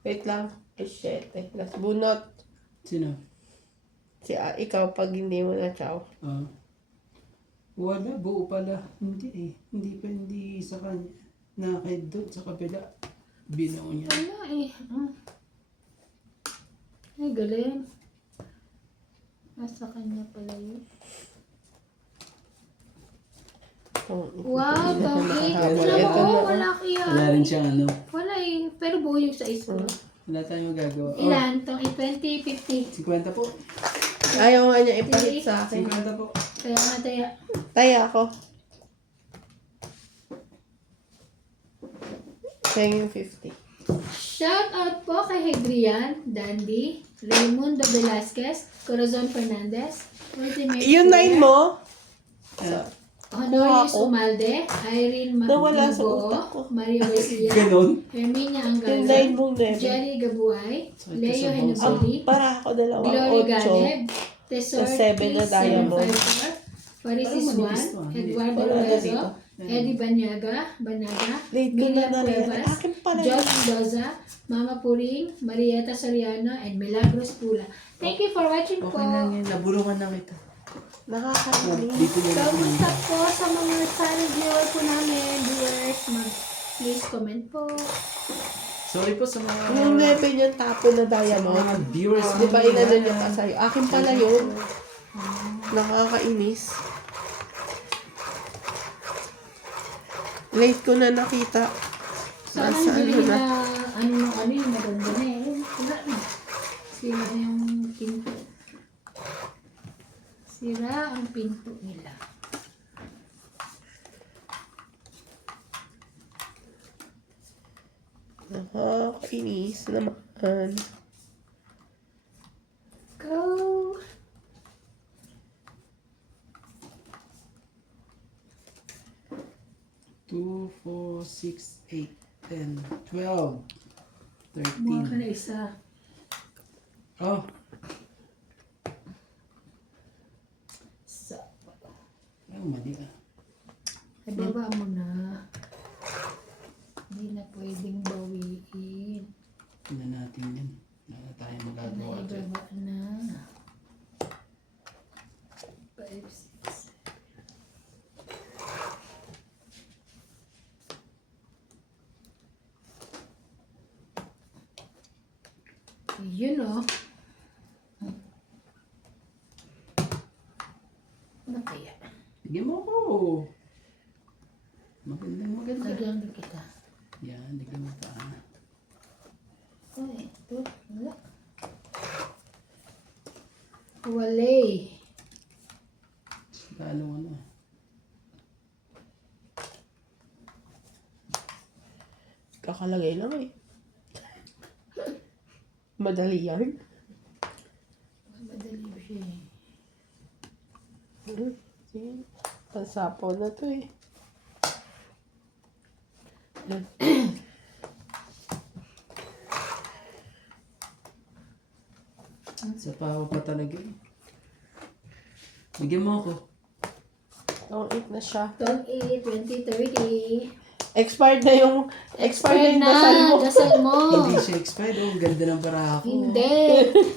Wait lang. Shit. Last bunot. Sino? Ikaw pag hindi mo na chow. Wala. Buo pala. Hindi eh. Hindi sa kanya. Nakakid doon sa kabila. Binaw niya. Wala eh. Ay, galing. Nasa kanya pala yun. Wow, Tommy. Ito Oo, na. wala kaya. Wala rin siyang ano. Wala eh. Pero buo yung sa ko. Wala tayong magagawa. Ilan? Itong 20, 50. 50 po. Ayaw nga niya ipahit sa akin. 50 po. Kaya nga tayo. Taya ako. Kaya yung 50. Shout out po kay Hedrian, Dandy, Raimundo Velasquez, Corazon Fernandez, Ultimate Yung 9 mo? Honorius Kuha ko. Umalde, Irene Nawala sa Magdibo, utak ko. Maria Garcia, Ganon. Herminia Yung 9 Angala, mong 9. Jerry Gabuay, Sakit Leo sa Henubili, Para ako dalawang Glory 8. Galeb, Tesor Sa 7 na diamond. P754, Parisis Parang manipis to, 1, hindi. Eduardo Wala na Lorenzo, dito. Eddie Banaga, Late ko na Miriam nalala. Cuevas, Akin pala. John Mendoza, Mama Puring, Marieta Soriano, and Milagros Pula. Thank you for watching po. Okay lang yan. Nabulungan na kita. Nakakalimutan. Dito na lang. Kamusta po sa mga silent viewer po namin, viewers, please comment po. Sorry po sa mga... Yung 11 yung tapo na sa mga diamond. viewers. Di ba inano niya pa sa'yo? Akin pala yun. Nakakainis. Late ko na nakita. Sana Nasa bili ano na na. ano yung maganda na eh. Wala na. Sira yung pinto. Sira ang pinto nila. Nakakainis naman. Go! Two, 4, 6, 8, 10, 12, Kumuha ka 13. na isa. Oh, Sa, ay, mali ah. ay baba mo na. Hindi na pwedeng bawiin. Tignan natin yan. Wala na tayo magagawa dyan. Naibaba na. 5, 6. Yun o. Ano kaya? Bigyan mo ako. Maganda. Lagyan din kita. Yan, bigyan mo pa. Ay, ito. Wala. Walay. Lalo ano. nakalagay lang eh. Madali yan. Madali ba siya eh. Pansapaw na to eh. Sa pawa pa talaga eh. Bigyan mo ako. Don't eat na siya. Don't eat 2030. Expired na yung dasal mo. Dasal mo. Hindi siya expired. Oh, ang ganda ng para ako. Hindi.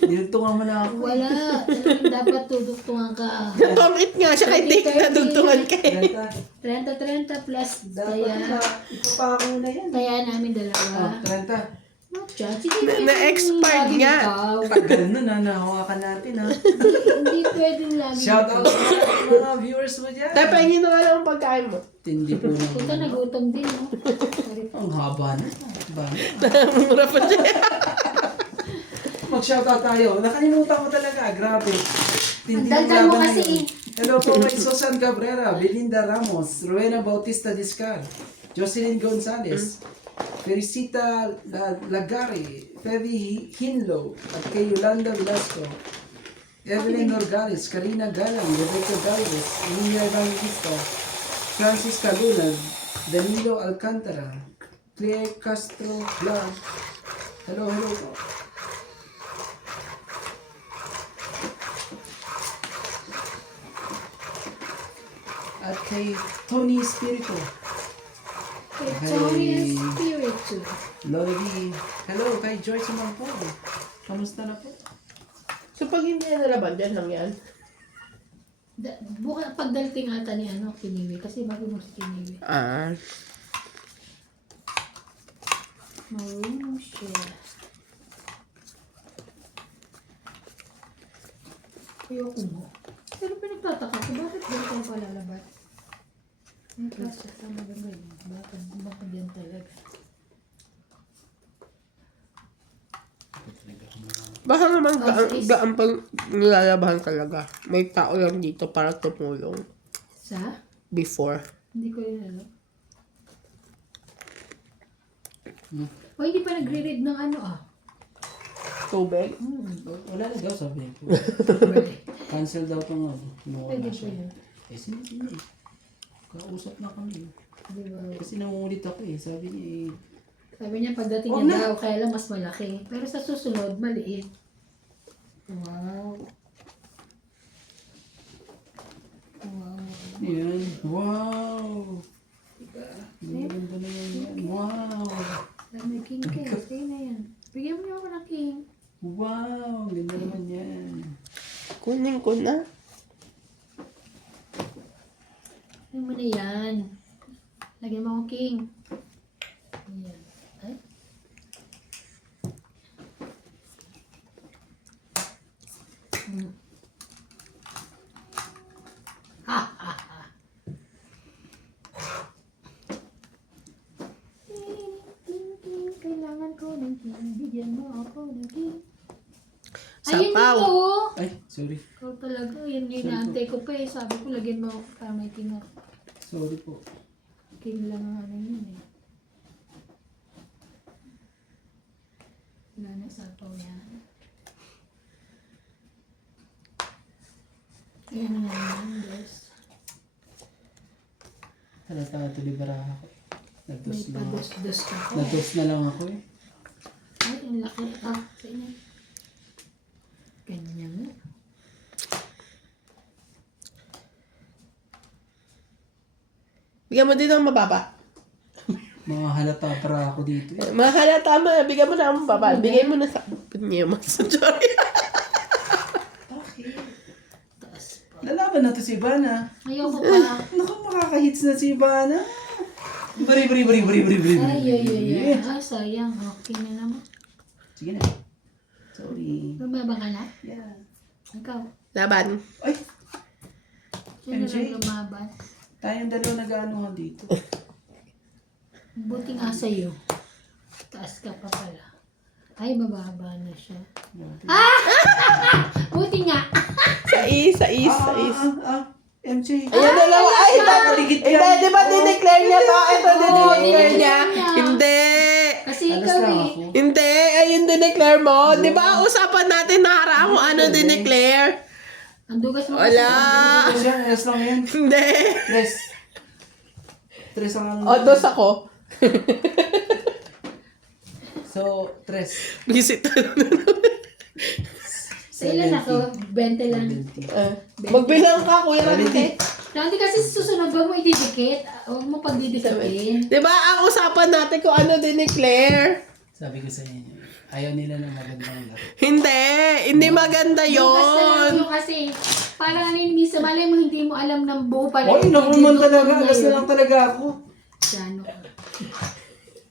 Dinugtungan mo na ako. Wala. Dapat tuduktungan ka. Don't eat nga siya kay Dick na dugtungan ka eh. 30. 30 plus. Dapat na. Ipapako na yan. Kaya namin dalawa. Oh, 30. No chance. Hindi Na-expired pwedeng nga. ikaw. Tagal na na. Nahawakan natin ha. Hindi pwedeng lagi. Shout out sa mga viewers mo dyan. Tayo, pahingin na nga lang ang pagkain mo. Tindi po naman. Punta nagutom din, no? Sorry po. Ang haba na. Ba? Mura pa siya. Mag-shoutout tayo. Nakalimutan ko talaga. Grabe. Tindi Ang ng daldal mo laban kasi. ngayon. Hello po kay Susan Cabrera, Belinda Ramos, Rowena Bautista Discar, Jocelyn Gonzalez, Felicita Lagari, Fevy Hinlo, at kay Yolanda Velasco, Evelyn Norgales, Karina Galang, Rebecca Galvez, Emilia Evangelista, Francis Calulan, Danilo Alcantara, Claire Castro Vlog. Hello po. At kay Tony Spirito, Kay Hey. Tony and Spiritu. Lodi. Hello kay Joyce Mangpo. Kamusta na po? So pag hindi na nalaban, dyan lang yan. Buka pagdalting ata ni Kiniwi. Kasi bago mo si Kiniwi. Ah. Marunong siya. Ayoko mo. Pero pinagtataka ko, bakit ganito ang palalabat? Ang klase sa maganda yun. Bakit yan talaga? Baka naman gaan pag nilalabahan talaga. May tao lang dito para tumulong. Sa? Before. Hindi ko yun alam. O hindi pa nagre-read ng Tubig. Wala na daw sabi ko. Cancel daw itong Pwede po yun. Sino. Kausap na kami. Di ba? Kasi nangungulit ako eh. Sabi niya Sabi niya pagdating Oh, niya na- daw, kaya lang mas malaki. Pero sa susunod, maliit. Wow. Wow. yan. Wow! Ang ganda na yan. Wow! Dami king cake. Sige na yan. Bigyan mo niyo ako ng king. Wow! Ang ganda naman yan. Kunin ko na. Lagyan mo na yan. Lagyan mo ako king. Ayan. Ay. Hmm. Ha ha ha. Kailangan ko ng king. Bigyan mo ako ng king. Ayun Sapaw. dito. Ay, sorry. Ikaw talaga. Yan yung inaantay ko pa eh. Sabi ko lagyan mo para may king ako. Sorry po. King lang ang yun eh. Wala na sapaw yan. Ayan na nga naman, guys. Halata ito libera ako. May Nagdos na ako. pados-dos ka ko. Nagdos na lang ako eh. Ay, ang laki. Sa inyo. Ganyan nga. Bigyan mo din ng mababa. Mga halata para ako dito eh. Mahalata mo. Bigyan mo na ang mababa. Bigay mo na sa Punyemas. Sorry. Taas pa. Lalaban na to si Ivana. Ayoko pa. Naku, makaka-hits na si Ivana. Bari. Ay. Ah, sayang. Okay na naman. Sige na. Sorry. Lumaba ka na? Yeah. Ikaw. Laban. Ay, Sino MJ? lang lumaban? tayong dalawa nag-aanuhan dito. Buti nga sa'yo. Taas ka pa pala. Ay, mababa na siya. Buti nga. Sais. MJ. Ayan dalawa. Ay, Maligit hindi, yan. di ba dineclare niya to? Ito, dineclare niya. dineclare niya. Hindi. dineclare mo? Di ba usapan natin naharaan kung ano dineclare? Ang dugas mo Wala. Tres yan, yes lang yan. Hindi. Tres. Tres ang O, dos ako. So, tres. Visit. Sa ilan ako? 20 lang. Magbilang ka, Kuya Rante. Hindi kasi susunod, huwag mo ididikit. Huwag mo pagdidikitin. Di ba ang usapan natin kung ano dineclare? Sabi ko sa inyo, ayaw nila ng magandang laro. Hindi maganda Dugas na lang yon. yung kasi. Parang ano yun, minsan malay mo hindi mo alam ng buo pala. Oy, naku man talaga. Alas na lang talaga ako. Gano.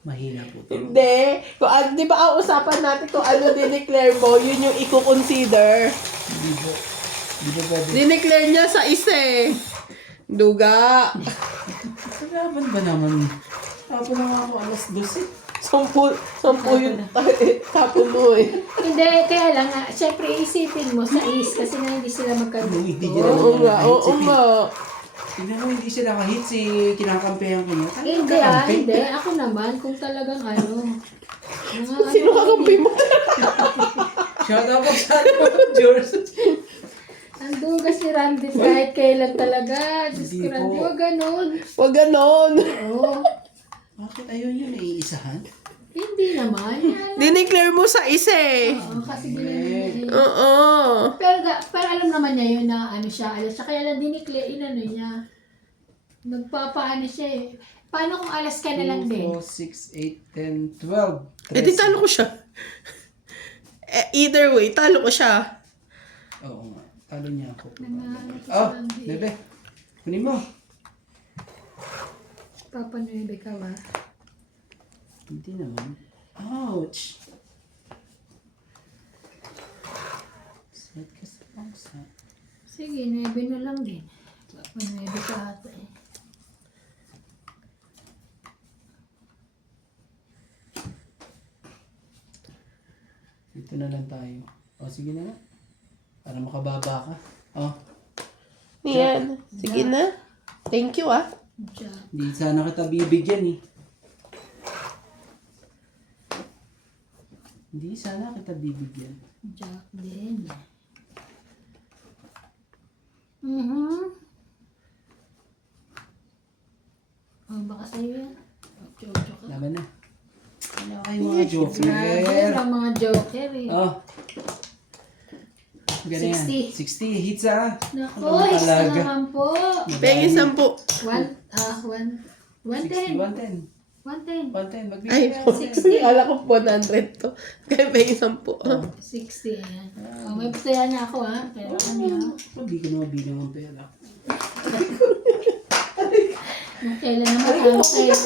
Mahina po. Hindi. Kung, di ba ang usapan natin kung ano dineclare mo, yun yung i-consider. Hindi po. Hindi po pwede. Dineclare niya sa isa eh. Duga. Kalaban ba naman? Tapos na nga ako alas 12. Sampu yun. Tapon mo eh. Hindi, kaya lang nga, syempre isipin mo sa is kasi nga hindi sila Hindi magkagusto. nila Oo nga, oo kahit nga. tingnan mo, hindi sila kahit si kinakampihan ko niya. Hindi hindi. Ako naman, kung talagang ano. Mga Sino kakampi mo? Shout out po sa George. Ang dugas ni Randy kahit kailan talaga. Diyos Hindi ko, Randy, po. huwag ganun. Huwag ganon. Oo. Bakit ayaw niyo naiisahan? Hindi naman. Dineclare mo sa isa eh. Oo, kasi ganun. Oo. Pero alam naman niya yun na ano siya. Alas siya. Kaya lang dinikle, inano niya. Nagpapaano siya eh. Paano kung alas ka na lang 2, din? 4, 6, 8, 10, 12. Eh di talo ko siya. Either way, talo ko siya. Oo nga. Talo niya ako. Ano to Oh, si Randy? bebe. Kunin mo. Papanuebe ka ba? Hindi naman. Ouch! Set ka sa pausa. Sige, 9 na lang din. Papanuebe ka ata eh. Dito na lang tayo. O, sige na nga. Para makababa ka. O, Yan. Sige na. Thank you ah. Jack. hindi sana kita bibigyan eh. Hindi sana kita bibigyan. Jack din. Oh, baka sa'yo yan. Joke ka. Laban na. Wala kayo mga joker. Grabe, ang mga joker eh. Oh. Ganyan. 60. 60. Hits ah. Naku, Ano isa talaga? naman po. Pengi 10. 110. 110. 110. 110. Magbigay Ay, ka. 60. Kala ko 100 to. Kaya pengi 10. 60, ayan. Oh, may putaya na ako ha. Pero ano ha. Hindi ko na mabilang ang pera. Kung kailan naman ano sa'yo.